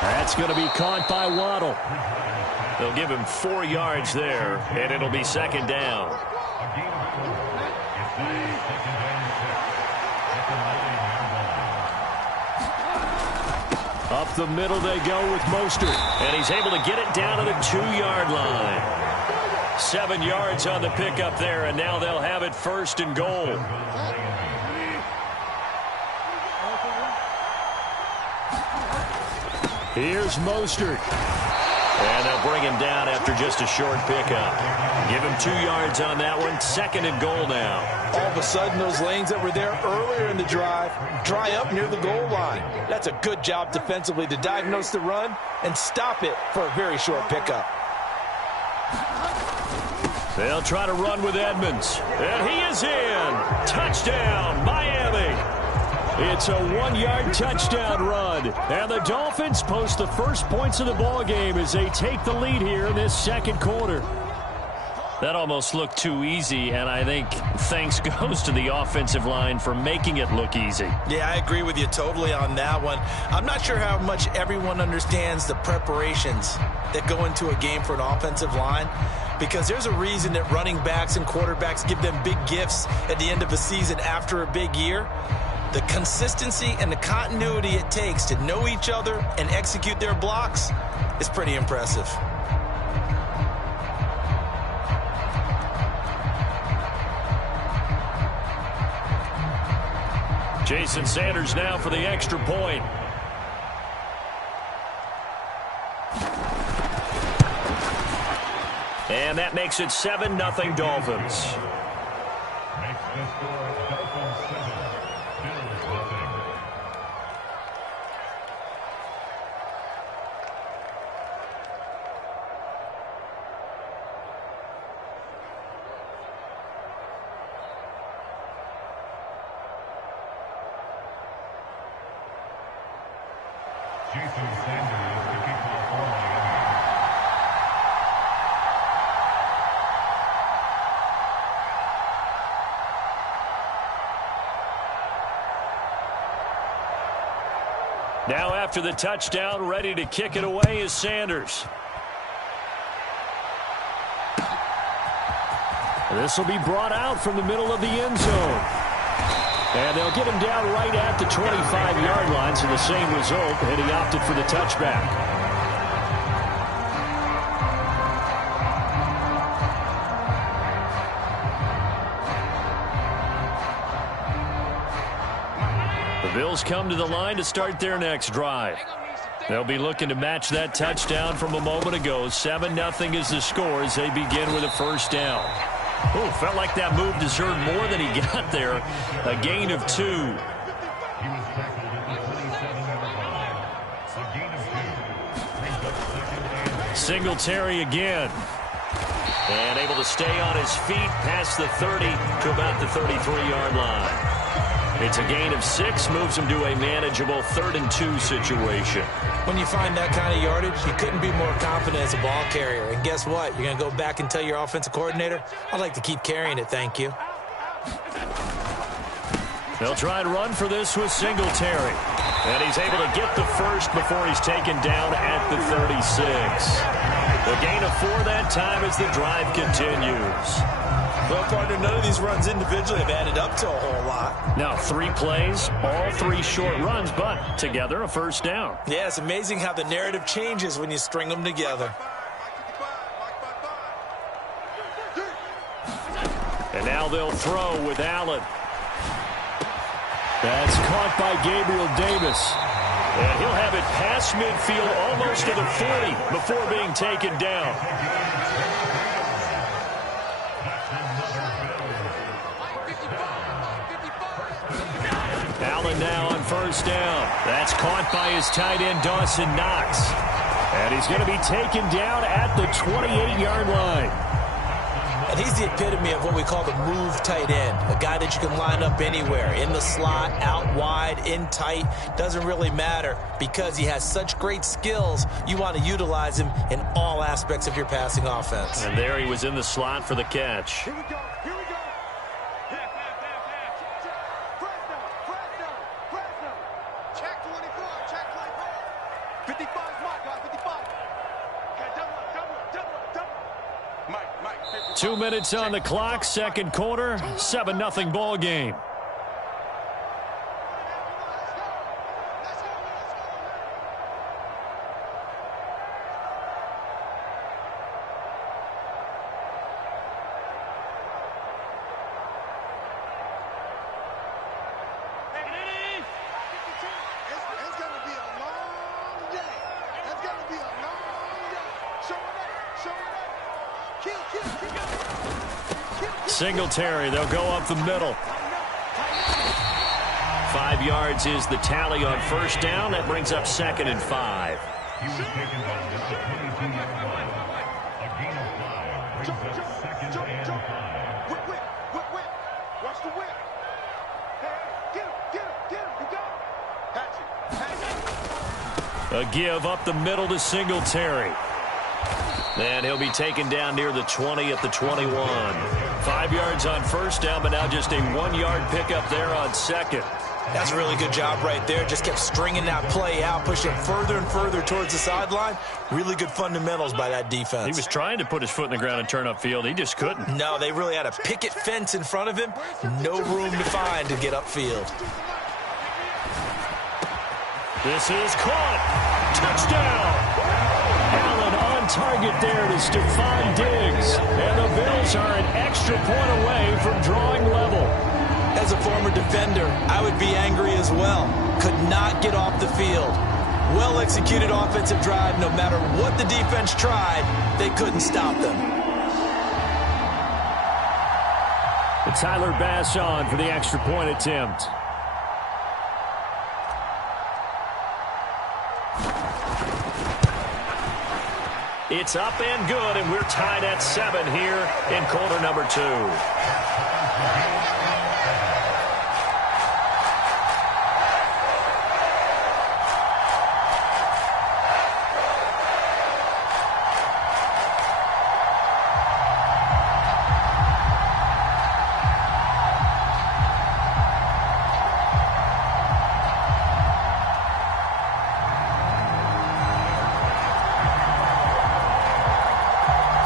That's going to be caught by Waddle. They'll give him 4 yards there, and it'll be second down. Up the middle they go with Mostert. And he's able to get it down to the 2-yard line. 7 yards on the pickup there, and now they'll have it 1st and goal. Here's Mostert. And they'll bring him down after just a short pickup. Give him 2 yards on that one. 2nd and goal now. All of a sudden, those lanes that were there earlier in the drive dry up near the goal line. That's a good job defensively to diagnose the run and stop it for a very short pickup. They'll try to run with Edmonds. And he is in. Touchdown, Miami. It's a 1-yard touchdown run. And the Dolphins post the first points of the ball game as they take the lead here in this 2nd quarter. That almost looked too easy, and I think thanks goes to the offensive line for making it look easy. Yeah, I agree with you totally on that one. I'm not sure how much everyone understands the preparations that go into a game for an offensive line, because there's a reason that running backs and quarterbacks give them big gifts at the end of a season after a big year. The consistency and the continuity it takes to know each other and execute their blocks is pretty impressive. Jason Sanders now for the extra point. And that makes it 7-0 Dolphins. Jason Sanders to kick off for Miami. Now after the touchdown, ready to kick it away is Sanders. This will be brought out from the middle of the end zone. And they'll get him down right at the 25-yard line, so the same result, and he opted for the touchback. The Bills come to the line to start their next drive. They'll be looking to match that touchdown from a moment ago. 7-0 is the score as they begin with a first down. Oh, felt like that move deserved more than he got there. A gain of 2. He was tackled at the 27-yard line. A gain of 2. Singletary again. And able to stay on his feet past the 30 to about the 33-yard line. It's a gain of 6, moves him to a manageable 3rd and 2 situation. When you find that kind of yardage, you couldn't be more confident as a ball carrier. And guess what? You're going to go back and tell your offensive coordinator, I'd like to keep carrying it, thank you. They'll try and run for this with Singletary. And he's able to get the first before he's taken down at the 36. The gain of 4 that time as the drive continues. Well, partner, none of these runs individually have added up to a whole lot. Now 3 plays, all 3 short runs, but together a first down. Yeah, it's amazing how the narrative changes when you string them together. And now they'll throw with Allen. That's caught by Gabriel Davis. And he'll have it past midfield almost to the 40 before being taken down. Allen now on first down. That's caught by his tight end, Dawson Knox. And he's going to be taken down at the 28-yard line. And he's the epitome of what we call the move tight end. A guy that you can line up anywhere. In the slot, out wide, in tight. Doesn't really matter because he has such great skills. You want to utilize him in all aspects of your passing offense. And there he was in the slot for the catch. Here we go. Here we go. Pass. Press down. Check 24. Check 24. 55 is my guy. 55. Okay, double up. Mike. 55. 2 minutes on the clock, second quarter, 7-0 ball game. It's going to be a long day. Singletary. They'll go up the middle. 5 yards is the tally on first down. That brings up 2nd and 5. He was taken down at the 22-yard line. A gain of 5 brings up 2nd and 5. Whip. Watch the whip. Hey, get him. You got him. Catch it. A give up the middle to Singletary. And he'll be taken down near the 20 at the 21. 5 yards on first down, but now just a 1-yard pickup there on second. That's a really good job right there. Just kept stringing that play out, pushing further and further towards the sideline. Really good fundamentals by that defense. He was trying to put his foot in the ground and turn upfield. He just couldn't. No, they really had a picket fence in front of him. No room to find to get upfield. This is caught. Touchdown. Allen on target there to Stephon Diggs. And the Bills are an extra point away from drawing level. As a former defender, I would be angry as well. Could not get off the field. Well-executed offensive drive. No matter what the defense tried, they couldn't stop them. Tyler Bass on for the extra point attempt. It's up and good, and we're tied at 7 here in quarter number 2.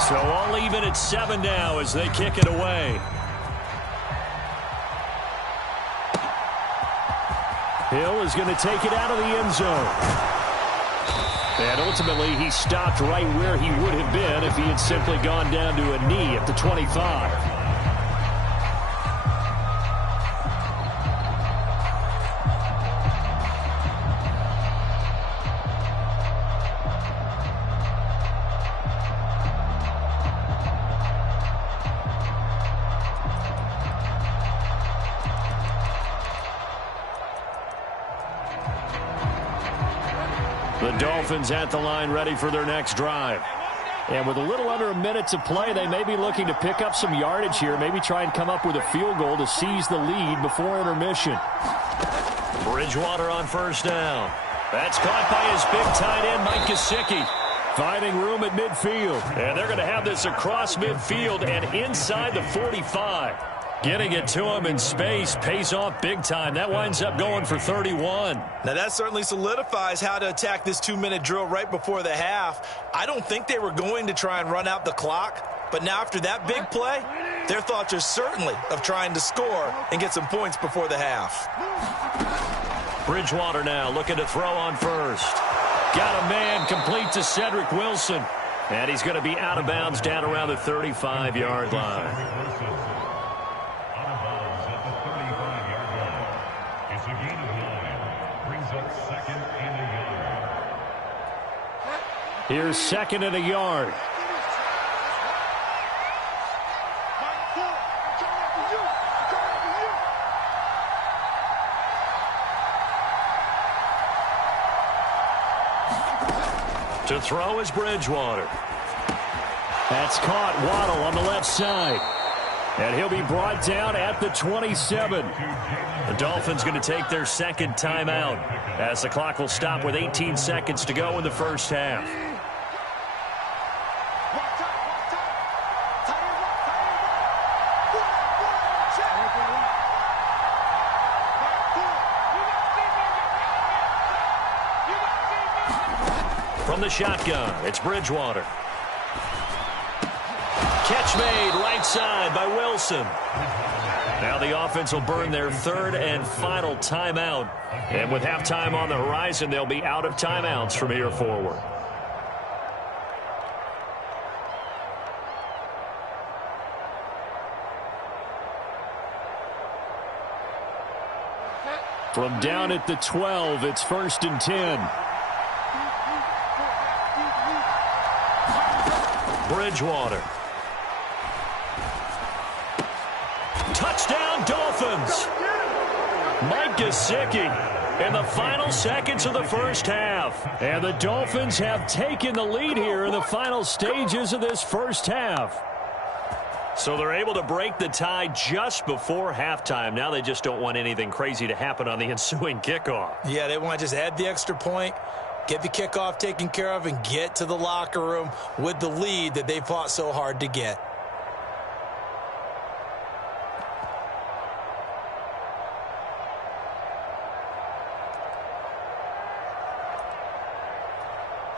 So all even at 7 now as they kick it away. Hill is going to take it out of the end zone. And ultimately, he stopped right where he would have been if he had simply gone down to a knee at the 25. The Dolphins at the line ready for their next drive. And with a little under a minute to play, they may be looking to pick up some yardage here, maybe try and come up with a field goal to seize the lead before intermission. Bridgewater on first down. That's caught by his big tight end, Mike Gesicki. Finding room at midfield. And they're going to have this across midfield and inside the 45. Getting it to him in space pays off big time. That winds up going for 31. Now that certainly solidifies how to attack this 2-minute drill right before the half. I don't think they were going to try and run out the clock, but now after that big play, their thoughts are certainly of trying to score and get some points before the half. Bridgewater now looking to throw on first. Got a man complete to Cedric Wilson. And he's going to be out of bounds down around the 35-yard line. Here's 2nd and a yard. To throw is Bridgewater. That's caught. Waddle on the left side. And he'll be brought down at the 27. The Dolphins going to take their second timeout as the clock will stop with 18 seconds to go in the first half. From the shotgun, it's Bridgewater. Catch made right side by Wilson. Now the offense will burn their third and final timeout. And with halftime on the horizon, they'll be out of timeouts from here forward. From down at the 12, it's 1st and 10. Bridgewater. Dolphins. Mike Gesicki in the final seconds of the first half. And the Dolphins have taken the lead here in the final stages of this first half. So they're able to break the tie just before halftime. Now they just don't want anything crazy to happen on the ensuing kickoff. Yeah, they want to just add the extra point, get the kickoff taken care of, and get to the locker room with the lead that they fought so hard to get.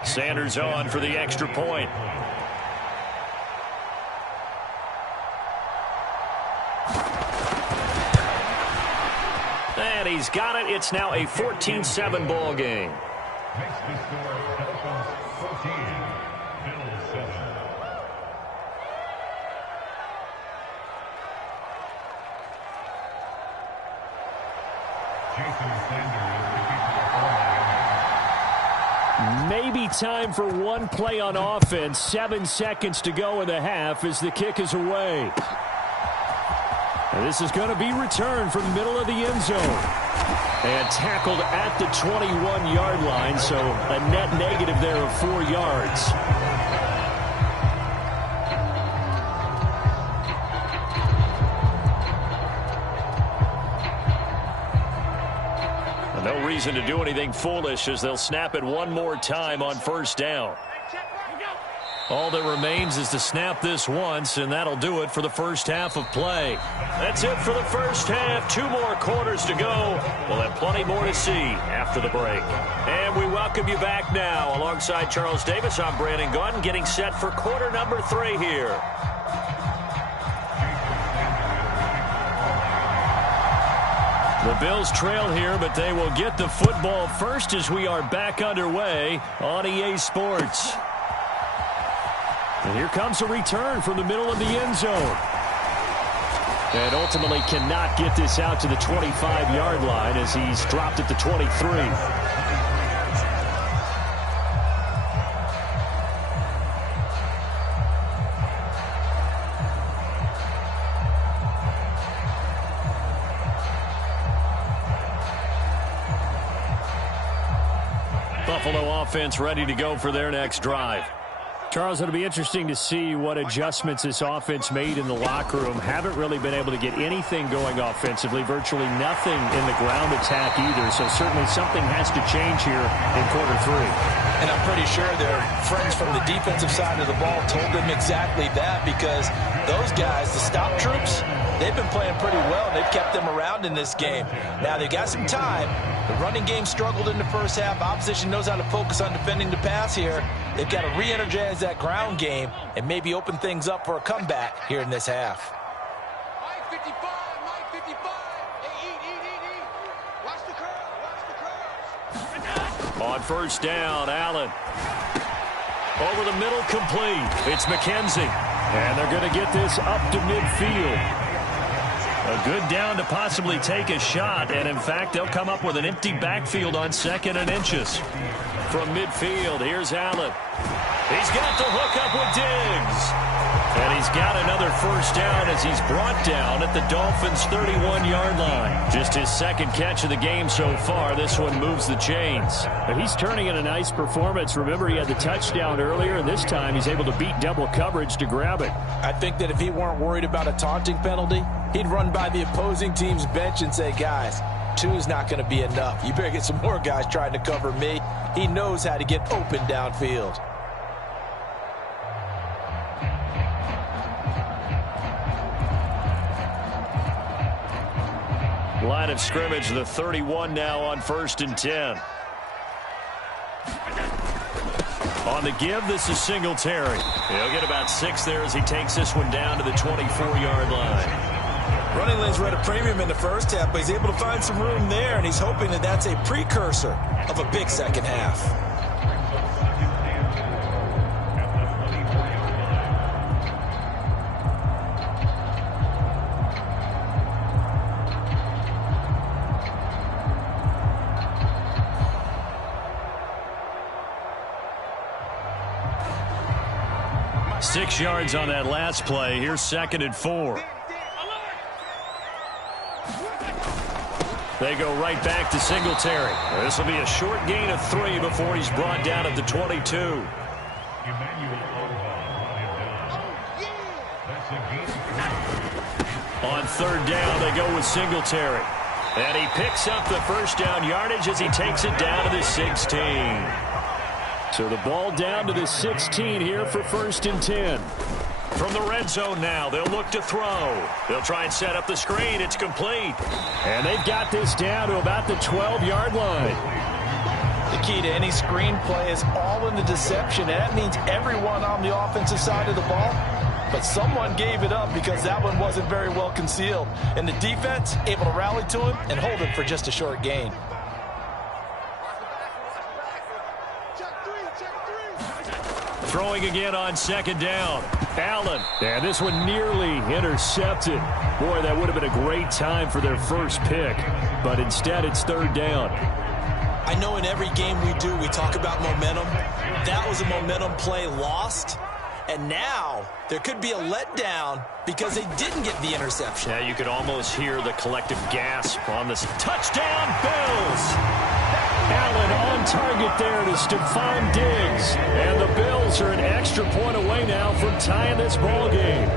Sanders on for the extra point. And he's got it. It's now a 14-7 ball game. Makes the score Dolphins 14, Bills 7. Jason Sanders to keep the Maybe time for one play on offense. 7 seconds to go in the half as the kick is away. And this is going to be returned from the middle of the end zone. And tackled at the 21-yard line, so a net negative there of 4 yards. No reason to do anything foolish as they'll snap it one more time on first down. All that remains is to snap this once, and that'll do it for the first half of play. That's it for the first half. 2 more quarters to go. We'll have plenty more to see after the break. And we welcome you back now. Alongside Charles Davis, I'm Brandon Gaudin, getting set for quarter number 3 here. The Bills trail here, but they will get the football first as we are back underway on EA Sports. And here comes a return from the middle of the end zone. And ultimately cannot get this out to the 25-yard line as he's dropped at the 23. Buffalo offense ready to go for their next drive. Charles, it'll be interesting to see what adjustments this offense made in the locker room. Haven't really been able to get anything going offensively, virtually nothing in the ground attack either. So certainly something has to change here in quarter 3. And I'm pretty sure their friends from the defensive side of the ball told them exactly that, because those guys, the stop troops, they've been playing pretty well. They've kept them around in this game. Now they've got some time. The running game struggled in the first half. Opposition knows how to focus on defending the pass here. They've got to re-energize that ground game and maybe open things up for a comeback here in this half. Mike 55, Mike 55. Hey, eat. Watch the curls. On first down, Allen. Over the middle, complete. It's McKenzie. And they're going to get this up to midfield. A good down to possibly take a shot. And, in fact, they'll come up with an empty backfield on 2nd and inches. From midfield, here's Allen. He's got the hook up with Diggs. And he's got another first down as he's brought down at the Dolphins' 31-yard line. Just his 2nd catch of the game so far. This one moves the chains. But he's turning in a nice performance. Remember, he had the touchdown earlier, and this time he's able to beat double coverage to grab it. I think that if he weren't worried about a taunting penalty, he'd run by the opposing team's bench and say, guys, 2 is not going to be enough. You better get some more guys trying to cover me. He knows how to get open downfield. Line of scrimmage, the 31 now on 1st and 10. On the give, this is Singletary. He'll get about 6 there as he takes this one down to the 24-yard line. Running lanes were at a premium in the first half, but he's able to find some room there, and he's hoping that that's a precursor of a big second half. Six yards on that last play. Here's 2nd and 4. They go right back to Singletary. This will be a short gain of 3 before he's brought down at the 22. Emmanuel Ogbah brought him down. That's a gain of 3. On third down, they go with Singletary. And he picks up the first down yardage as he takes it down to the 16. So the ball down to the 16 here for 1st and 10. From the red zone now, they'll look to throw. They'll try and set up the screen. It's complete. And they've got this down to about the 12-yard line. The key to any screen play is all in the deception, and that means everyone on the offensive side of the ball. But someone gave it up because that one wasn't very well concealed. And the defense able to rally to him and hold him for just a short gain. Throwing again on 2nd down. Allen. And this one nearly intercepted. Boy, that would have been a great time for their first pick. But instead, it's 3rd down. I know in every game we do, we talk about momentum. That was a momentum play lost. And now there could be a letdown because they didn't get the interception. Yeah, you could almost hear the collective gasp on this. Touchdown, Bills! Allen on target there to Stephon Diggs. And the Bills are an extra point away now from tying this ball game.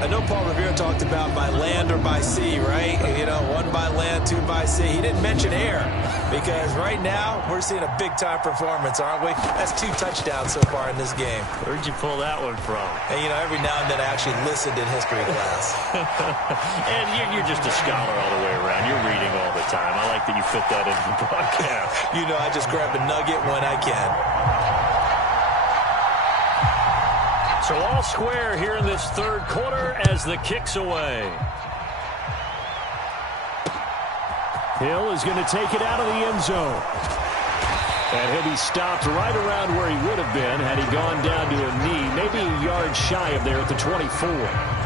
I know Paul Revere talked about by land or by sea, right? You know, 1 by land, 2 by sea. He didn't mention air because right now we're seeing a big-time performance, aren't we? That's 2 touchdowns so far in this game. Where'd you pull that one from? And, you know, every now and then I actually listened in history class. And you're just a scholar all the way around. You're reading all the time. I like that you fit that into the broadcast. You know, I just grab a nugget when I can. So all square here in this 3rd quarter as the kick's away. Hill is going to take it out of the end zone. And he'll be stopped right around where he would have been had he gone down to a knee, maybe a yard shy of there at the 24.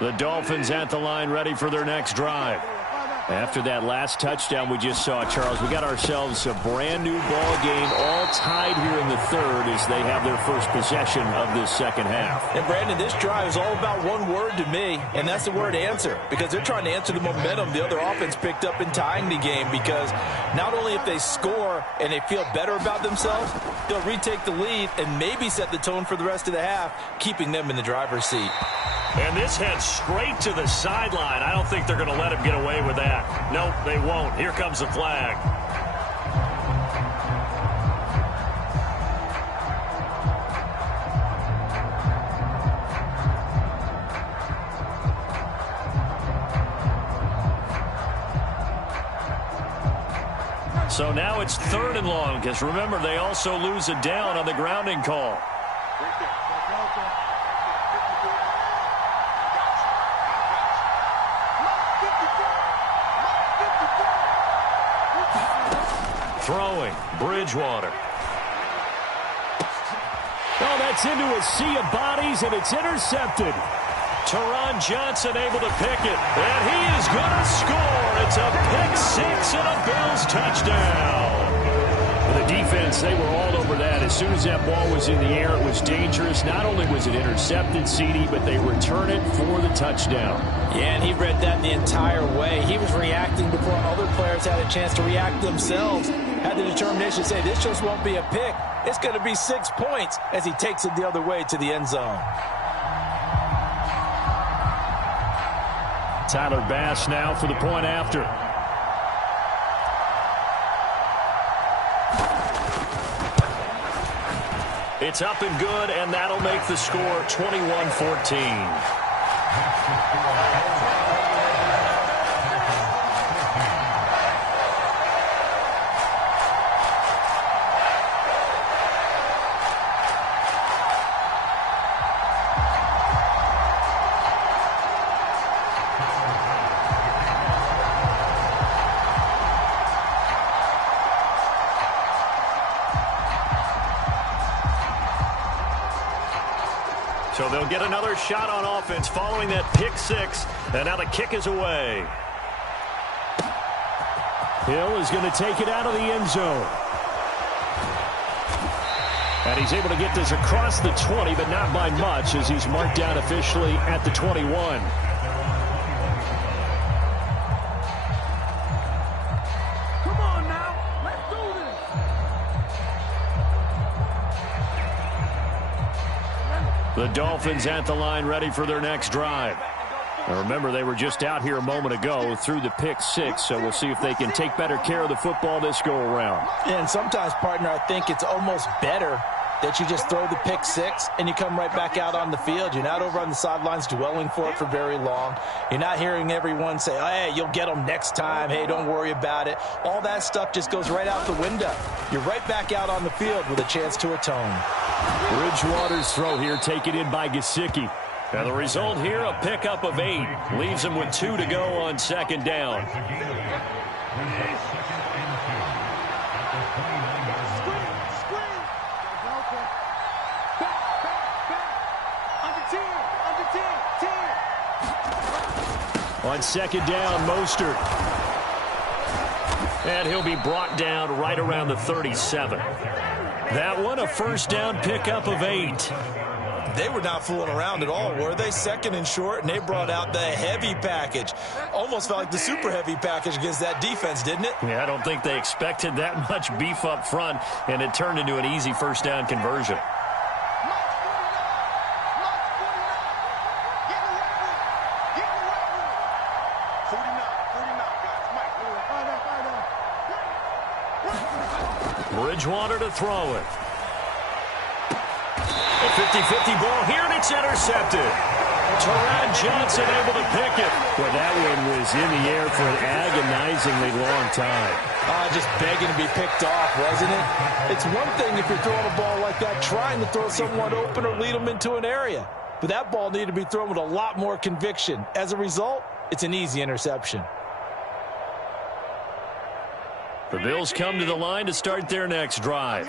The Dolphins at the line ready for their next drive. After that last touchdown we just saw, Charles, we got ourselves a brand new ball game, all tied here in the 3rd as they have their first possession of this 2nd half. And Brandon, this drive is all about one word to me, and that's the word answer, because they're trying to answer the momentum the other offense picked up in tying the game, because not only if they score and they feel better about themselves, they'll retake the lead and maybe set the tone for the rest of the half, keeping them in the driver's seat. And this heads straight to the sideline. I don't think they're going to let him get away with that. Nope, they won't. Here comes the flag. So now it's 3rd and long, because remember, they also lose a down on the grounding call. Throwing, Bridgewater. Oh, that's into a sea of bodies, and it's intercepted. Taron Johnson able to pick it, and he is going to score. It's a pick 6 and a Bills touchdown. The defense, they were all over that. As soon as that ball was in the air, it was dangerous. Not only was it intercepted, CD, but they return it for the touchdown. Yeah, and he read that the entire way. He was reacting before other players had a chance to react themselves. Had the determination to say, this just won't be a pick. It's going to be 6 points as he takes it the other way to the end zone. Tyler Bass now for the point after. It's up and good, and that'll make the score 21-14. So they'll get another shot on offense following that pick six. And now the kick is away. Hill is going to take it out of the end zone. And he's able to get this across the 20, but not by much, as he's marked down officially at the 21. Come on now. Let's do this. The Dolphins at the line, ready for their next drive. Now remember, they were just out here a moment ago through the pick six, so we'll see if they can take better care of the football this go-around. And sometimes, partner, I think it's almost better that you just throw the pick six and you come right back out on the field. You're not over on the sidelines dwelling for it for very long. You're not hearing everyone say, oh, hey, you'll get them next time. Hey, don't worry about it. All that stuff just goes right out the window. You're right back out on the field with a chance to atone. Bridgewater's throw here taken in by Gesicki. And the result here, a pickup of 8. Leaves him with 2 to go on second down. On second down, Mostert. And he'll be brought down right around the 37. That one, a first down pickup of 8. They were not fooling around at all, were they? Second and short, and they brought out the heavy package. Almost felt like the super heavy package against that defense, didn't it? Yeah, I don't think they expected that much beef up front, and it turned into an easy first down conversion. Bridgewater to throw it. A 50-50 ball here, and it's intercepted. Taron Johnson able to pick it. Well, that one was in the air for an agonizingly long time. Just begging to be picked off, wasn't it? It's one thing if you're throwing a ball like that, trying to throw someone open or lead them into an area. But that ball needed to be thrown with a lot more conviction. As a result, it's an easy interception. The Bills come to the line to start their next drive.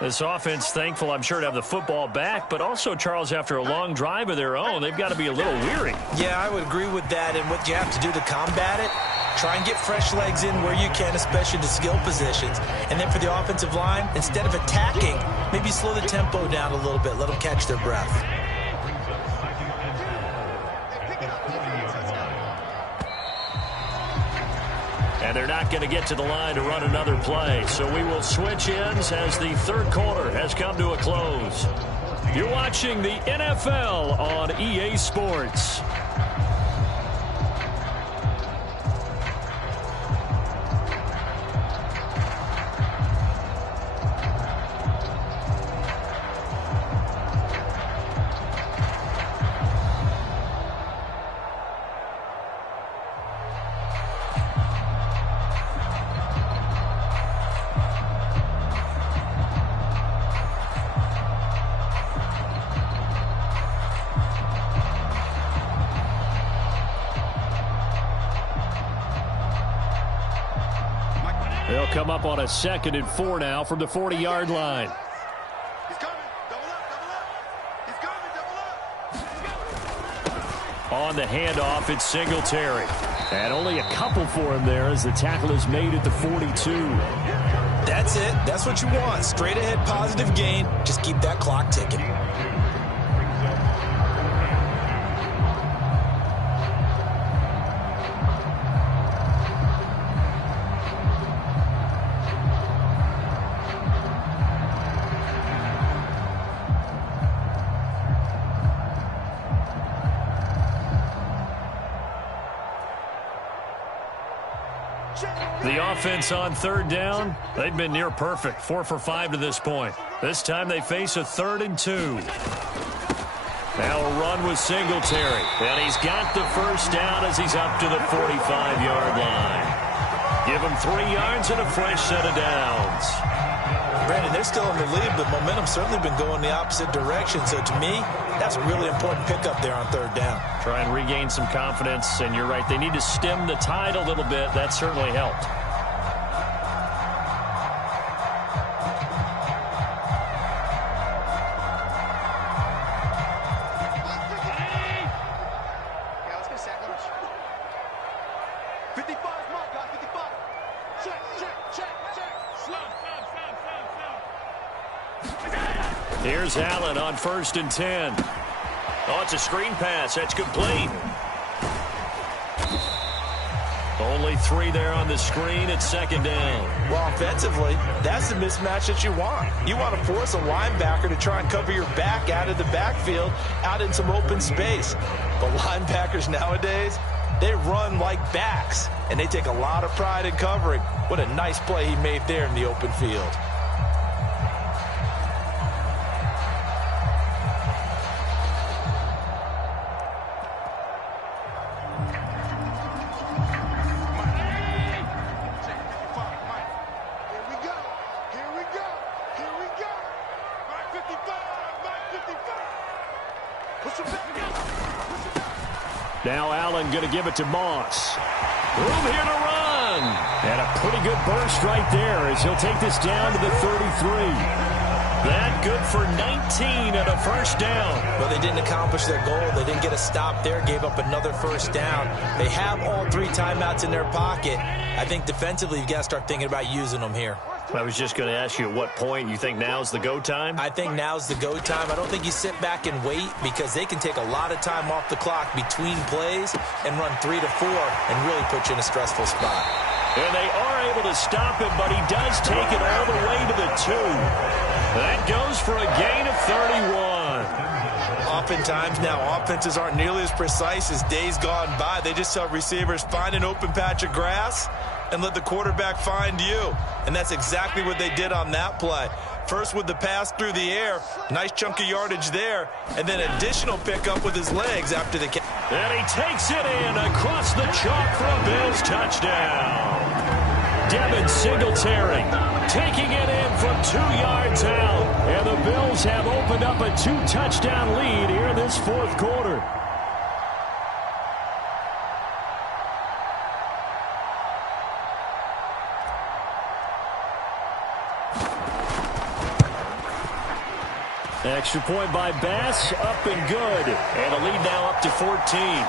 This offense, thankful, I'm sure, to have the football back, but also, Charles, after a long drive of their own, they've got to be a little weary. Yeah, I would agree with that, and what you have to do to combat it, try and get fresh legs in where you can, especially to skill positions. And then for the offensive line, instead of attacking, maybe slow the tempo down a little bit, let them catch their breath. And they're not going to get to the line to run another play. So we will switch ends as the third quarter has come to a close. You're watching the NFL on EA Sports. They'll come up on a 2nd and 4 now from the 40-yard line. He's coming. Double up, double up. He's coming, double up. On the handoff, it's Singletary. And only a couple for him there as the tackle is made at the 42. That's it. That's what you want. Straight ahead positive gain. Just keep that clock ticking. The offense on third down, they've been near perfect, 4 for 5 to this point. This time they face a 3rd and 2. Now a run with Singletary, and he's got the first down as he's up to the 45-yard line. Give him 3 yards and a fresh set of downs. Brandon, they're still in the lead, but momentum's certainly been going the opposite direction. So to me, that's a really important pickup there on third down. Try and regain some confidence, and you're right. They need to stem the tide a little bit. That certainly helped. 55 is mine, guys. 55. Check, check, check, check. Slow. Here's Allen on 1st and 10. Oh, it's a screen pass. That's complete. Only 3 there on the screen at 2nd down. Well, offensively, that's the mismatch that you want. You want to force a linebacker to try and cover your back out of the backfield, out in some open space. But linebackers nowadays, they run like backs, and they take a lot of pride in covering. What a nice play he made there in the open field. Now Allen going to give it to Moss. Room here to run. And a pretty good burst right there as he'll take this down to the 33. That good for 19 and a 1st down. Well, they didn't accomplish their goal. They didn't get a stop there, gave up another 1st down. They have all 3 timeouts in their pocket. I think defensively you've got to start thinking about using them here. I was just going to ask you at what point you think now's the go time? I think now's the go time. I don't think you sit back and wait because they can take a lot of time off the clock between plays and run 3 to 4 and really put you in a stressful spot. And they are able to stop him, but he does take it all the way to the 2. That goes for a gain of 31. Oftentimes now, offenses aren't nearly as precise as days gone by. They just tell receivers, find an open patch of grass and let the quarterback find you. And that's exactly what they did on that play. First with the pass through the air, nice chunk of yardage there, and then additional pickup with his legs after the catch. And he takes it in across the chalk for a Bills touchdown. Devin Singletary taking it in from 2 yards out. And the Bills have opened up a 2-touchdown lead here in this 4th quarter. Extra point by Bass, up and good. And the lead now up to 14.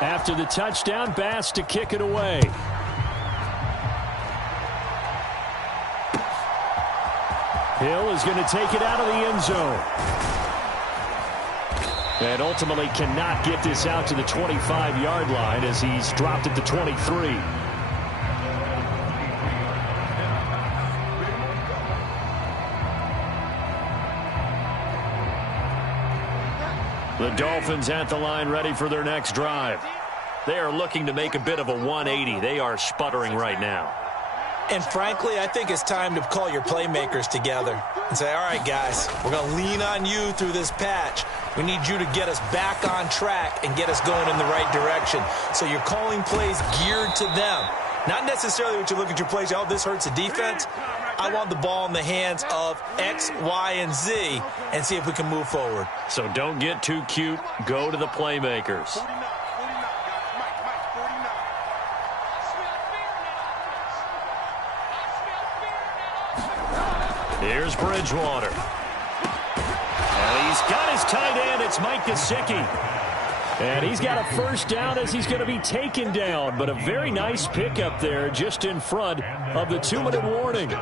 After the touchdown, Bass to kick it away. Hill is going to take it out of the end zone. And ultimately cannot get this out to the 25-yard line as he's dropped at the 23. The Dolphins at the line ready for their next drive. They are looking to make a bit of a 180. They are sputtering right now. And frankly, I think it's time to call your playmakers together and say, all right, guys, we're going to lean on you through this patch. We need you to get us back on track and get us going in the right direction. So you're calling plays geared to them. Not necessarily what you look at your plays, oh, this hurts the defense. I want the ball in the hands of X, Y, and Z and see if we can move forward. So don't get too cute. Go to the playmakers. Here's Bridgewater. And he's got his tight end. It's Mike Gesicki. And he's got a 1st down as he's going to be taken down. But a very nice pickup there just in front of the 2-minute warning.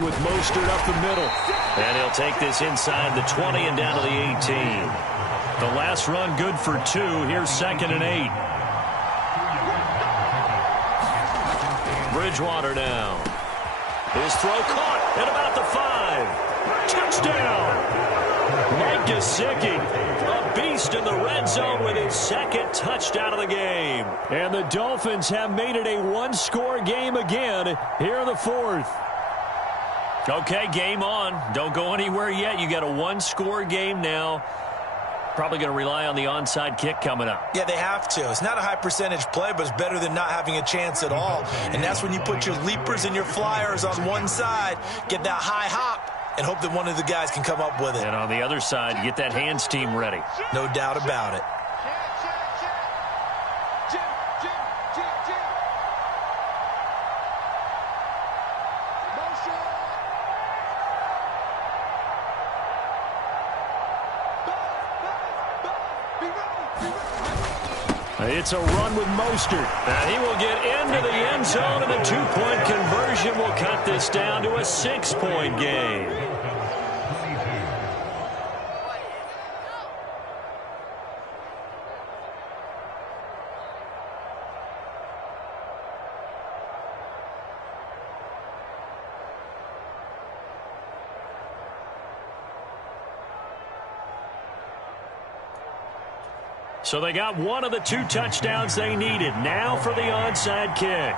With Mostert up the middle. And he'll take this inside the 20 and down to the 18. The last run good for 2. Here's 2nd and 8. Bridgewater now. His throw caught at about the 5. Touchdown. Mike Gesicki, a beast in the red zone with his 2nd touchdown of the game. And the Dolphins have made it a 1-score game again here in the 4th. Okay, game on. Don't go anywhere yet. You got a one-score game now. Probably going to rely on the onside kick coming up. Yeah, they have to. It's not a high percentage play, but it's better than not having a chance at all. And that's when you put your leapers and your flyers on one side, get that high hop, and hope that one of the guys can come up with it. And on the other side, you get that hands team ready. No doubt about it. It's a run with Mostert. And he will get into the end zone, and the two-point conversion will cut this down to a 6-point game. So they got one of the two touchdowns they needed. Now for the onside kick.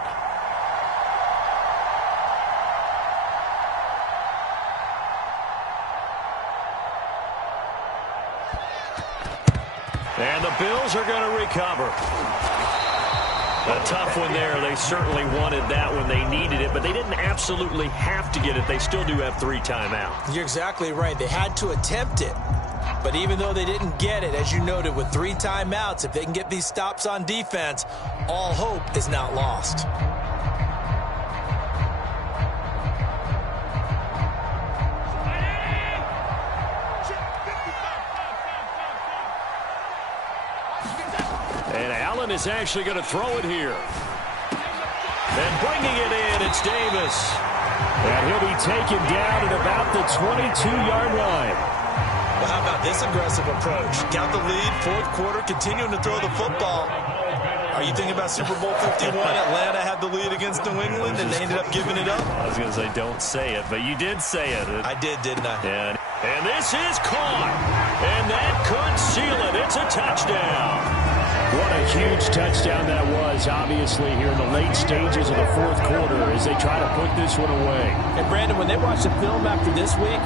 And the Bills are going to recover. A tough one there. They certainly wanted that when they needed it, but they didn't absolutely have to get it. They still do have 3 timeouts. You're exactly right. They had to attempt it. But even though they didn't get it, as you noted, with 3 timeouts, if they can get these stops on defense, all hope is not lost. And Allen is actually going to throw it here. And bringing it in, it's Davis. And he'll be taken down at about the 22-yard line. Well, how about this aggressive approach? Got the lead, fourth quarter, continuing to throw the football. Are you thinking about Super Bowl 51? Atlanta had the lead against New England, and they ended up giving it up? I was going to say, don't say it, but you did say it. I did, didn't I? And this is caught. And that could seal it. It's a touchdown. What a huge touchdown that was, obviously, here in the late stages of the fourth quarter as they try to put this one away. And, Brandon, when they watch the film after this week,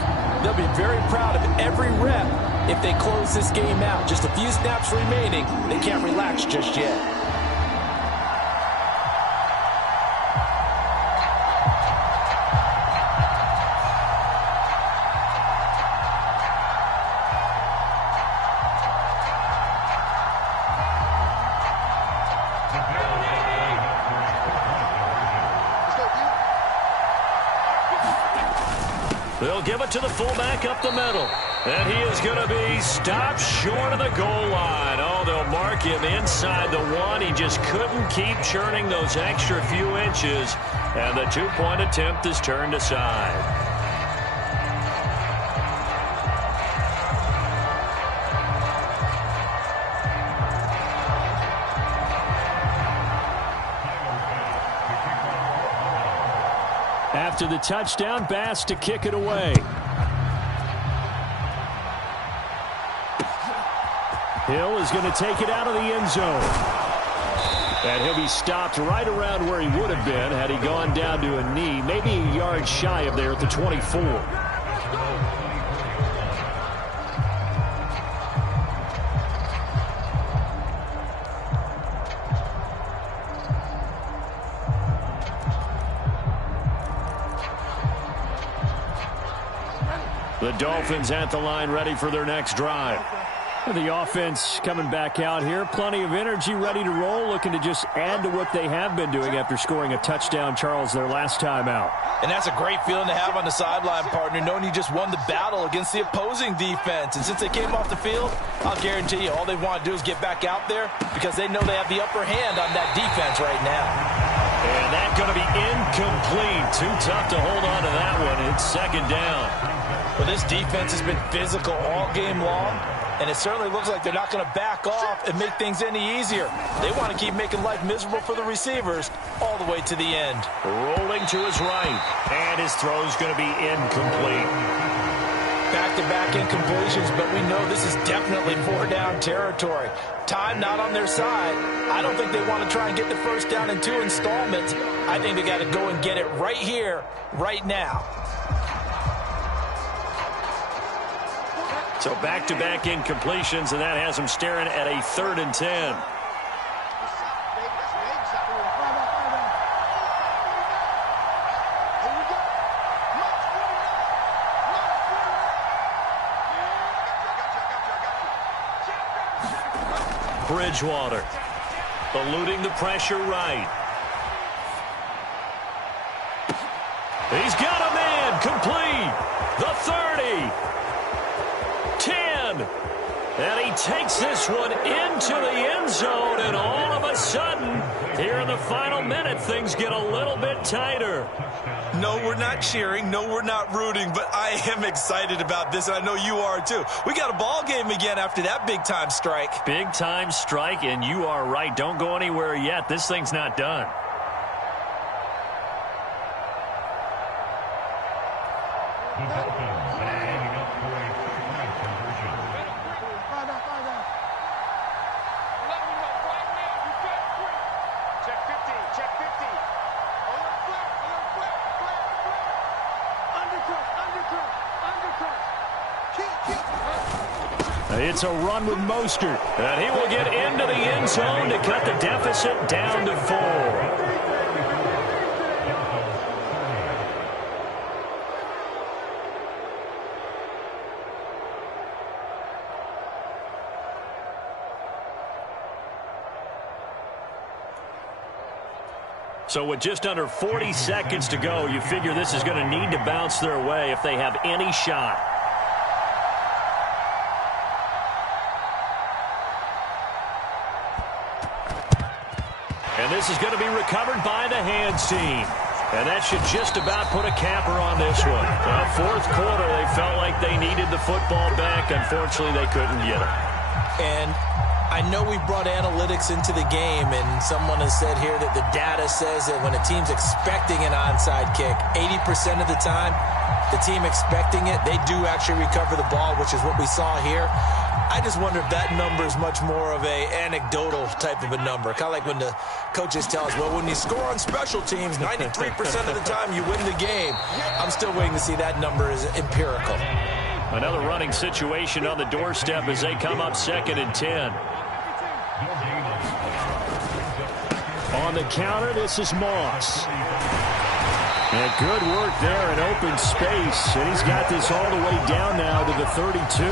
they'll be very proud of every rep if they close this game out. Just a few snaps remaining. They can't relax just yet. They'll give it to the fullback up the middle. And he is going to be stopped short of the goal line. Oh, they'll mark him inside the 1. He just couldn't keep churning those extra few inches. And the 2-point attempt is turned aside. After the touchdown, Bass to kick it away. Hill is going to take it out of the end zone. And he'll be stopped right around where he would have been had he gone down to a knee, maybe a yard shy of there at the 24. The Dolphins at the line, ready for their next drive. The offense coming back out here. Plenty of energy, ready to roll, looking to just add to what they have been doing after scoring a touchdown, Charles, their last time out. And that's a great feeling to have on the sideline, partner, knowing you just won the battle against the opposing defense. And since they came off the field, I'll guarantee you all they want to do is get back out there because they know they have the upper hand on that defense right now. And that's going to be incomplete. Too tough to hold on to that one. It's second down. Well, this defense has been physical all game long, and it certainly looks like they're not going to back off and make things any easier. They want to keep making life miserable for the receivers all the way to the end. Rolling to his right, and his throw is going to be incomplete. Back-to-back incompletions, but we know this is definitely 4-down territory. Time not on their side. I don't think they want to try and get the first down in 2 installments. I think they got to go and get it right here, right now. So back-to-back incompletions, and that has them staring at a 3rd and 10. Bridgewater eluding the pressure right. He's got a man complete. The 30. 10. And he takes this one into the end zone, and all of a sudden, here in the final minute, things get a little bit tighter. No, we're not cheering. No, we're not rooting, but I am excited about this, and I know you are too. We got a ball game again after that big-time strike. Big-time strike, and you are right. Don't go anywhere yet. This thing's not done. It's a run with Mostert, and he will get into the end zone to cut the deficit down to 4. So with just under 40 seconds to go, you figure this is going to need to bounce their way if they have any shot. And this is going to be recovered by the hands team. And that should just about put a capper on this one. Fourth quarter, they felt like they needed the football back. Unfortunately, they couldn't get it. And I know we brought analytics into the game, and someone has said here that the data says that when a team's expecting an onside kick, 80% of the time, the team expecting it, they do actually recover the ball, which is what we saw here. I just wonder if that number is much more of a anecdotal type of a number. Kind of like when the coaches tell us, well, when you score on special teams, 93% of the time you win the game. I'm still waiting to see that number is empirical. Another running situation on the doorstep as they come up 2nd and 10. On the counter, this is Moss. And good work there in open space. And he's got this all the way down now to the 32.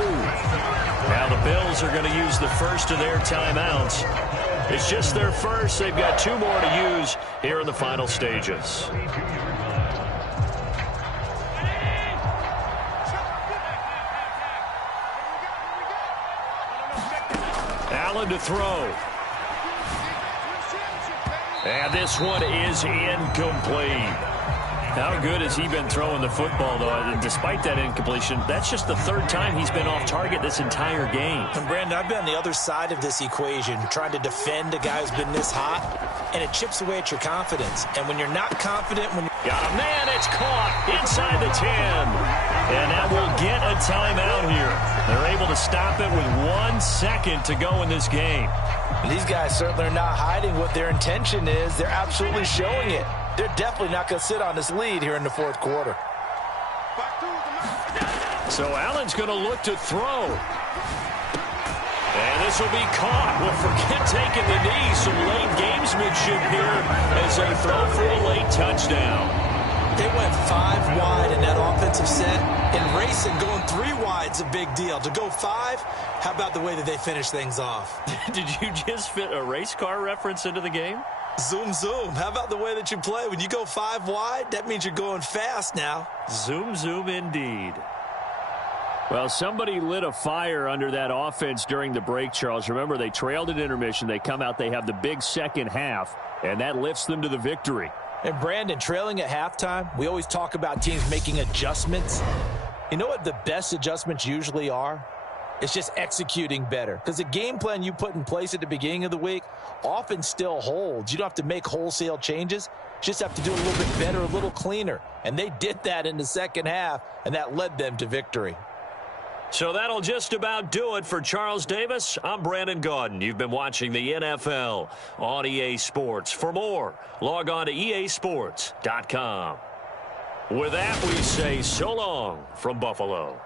Now the Bills are going to use the first of their timeouts. It's just their first. They've got 2 more to use here in the final stages. Allen to throw. And this one is incomplete. How good has he been throwing the football, though? And despite that incompletion, that's just the 3rd time he's been off target this entire game. And Brandon, I've been on the other side of this equation, trying to defend a guy who's been this hot, and it chips away at your confidence. And when you're not confident, when you're... Got a man, it's caught inside the 10. And that will get a timeout here. They're able to stop it with 1 second to go in this game. And these guys certainly are not hiding what their intention is. They're absolutely showing it. They're definitely not going to sit on this lead here in the 4th quarter. So Allen's going to look to throw. And this will be caught. Well, forget taking the knee. Some late gamesmanship here as they throw for a late touchdown. They went 5 wide in that offensive set. And racing, going 3 wide's a big deal. To go 5, how about the way that they finish things off? Did you just fit a race car reference into the game? Zoom, zoom. How about the way that you play? When you go 5 wide, that means you're going fast now. Zoom, zoom indeed. Well, somebody lit a fire under that offense during the break, Charles. Remember, they trailed at intermission. They come out, they have the big second half, and that lifts them to the victory. And Brandon, trailing at halftime, we always talk about teams making adjustments. You know what the best adjustments usually are? It's just executing better. Because the game plan you put in place at the beginning of the week often still holds. You don't have to make wholesale changes. You just have to do a little bit better, a little cleaner. And they did that in the second half, and that led them to victory. So that'll just about do it for Charles Davis. I'm Brandon Gaudin. You've been watching the NFL on EA Sports. For more, log on to easports.com. With that, we say so long from Buffalo.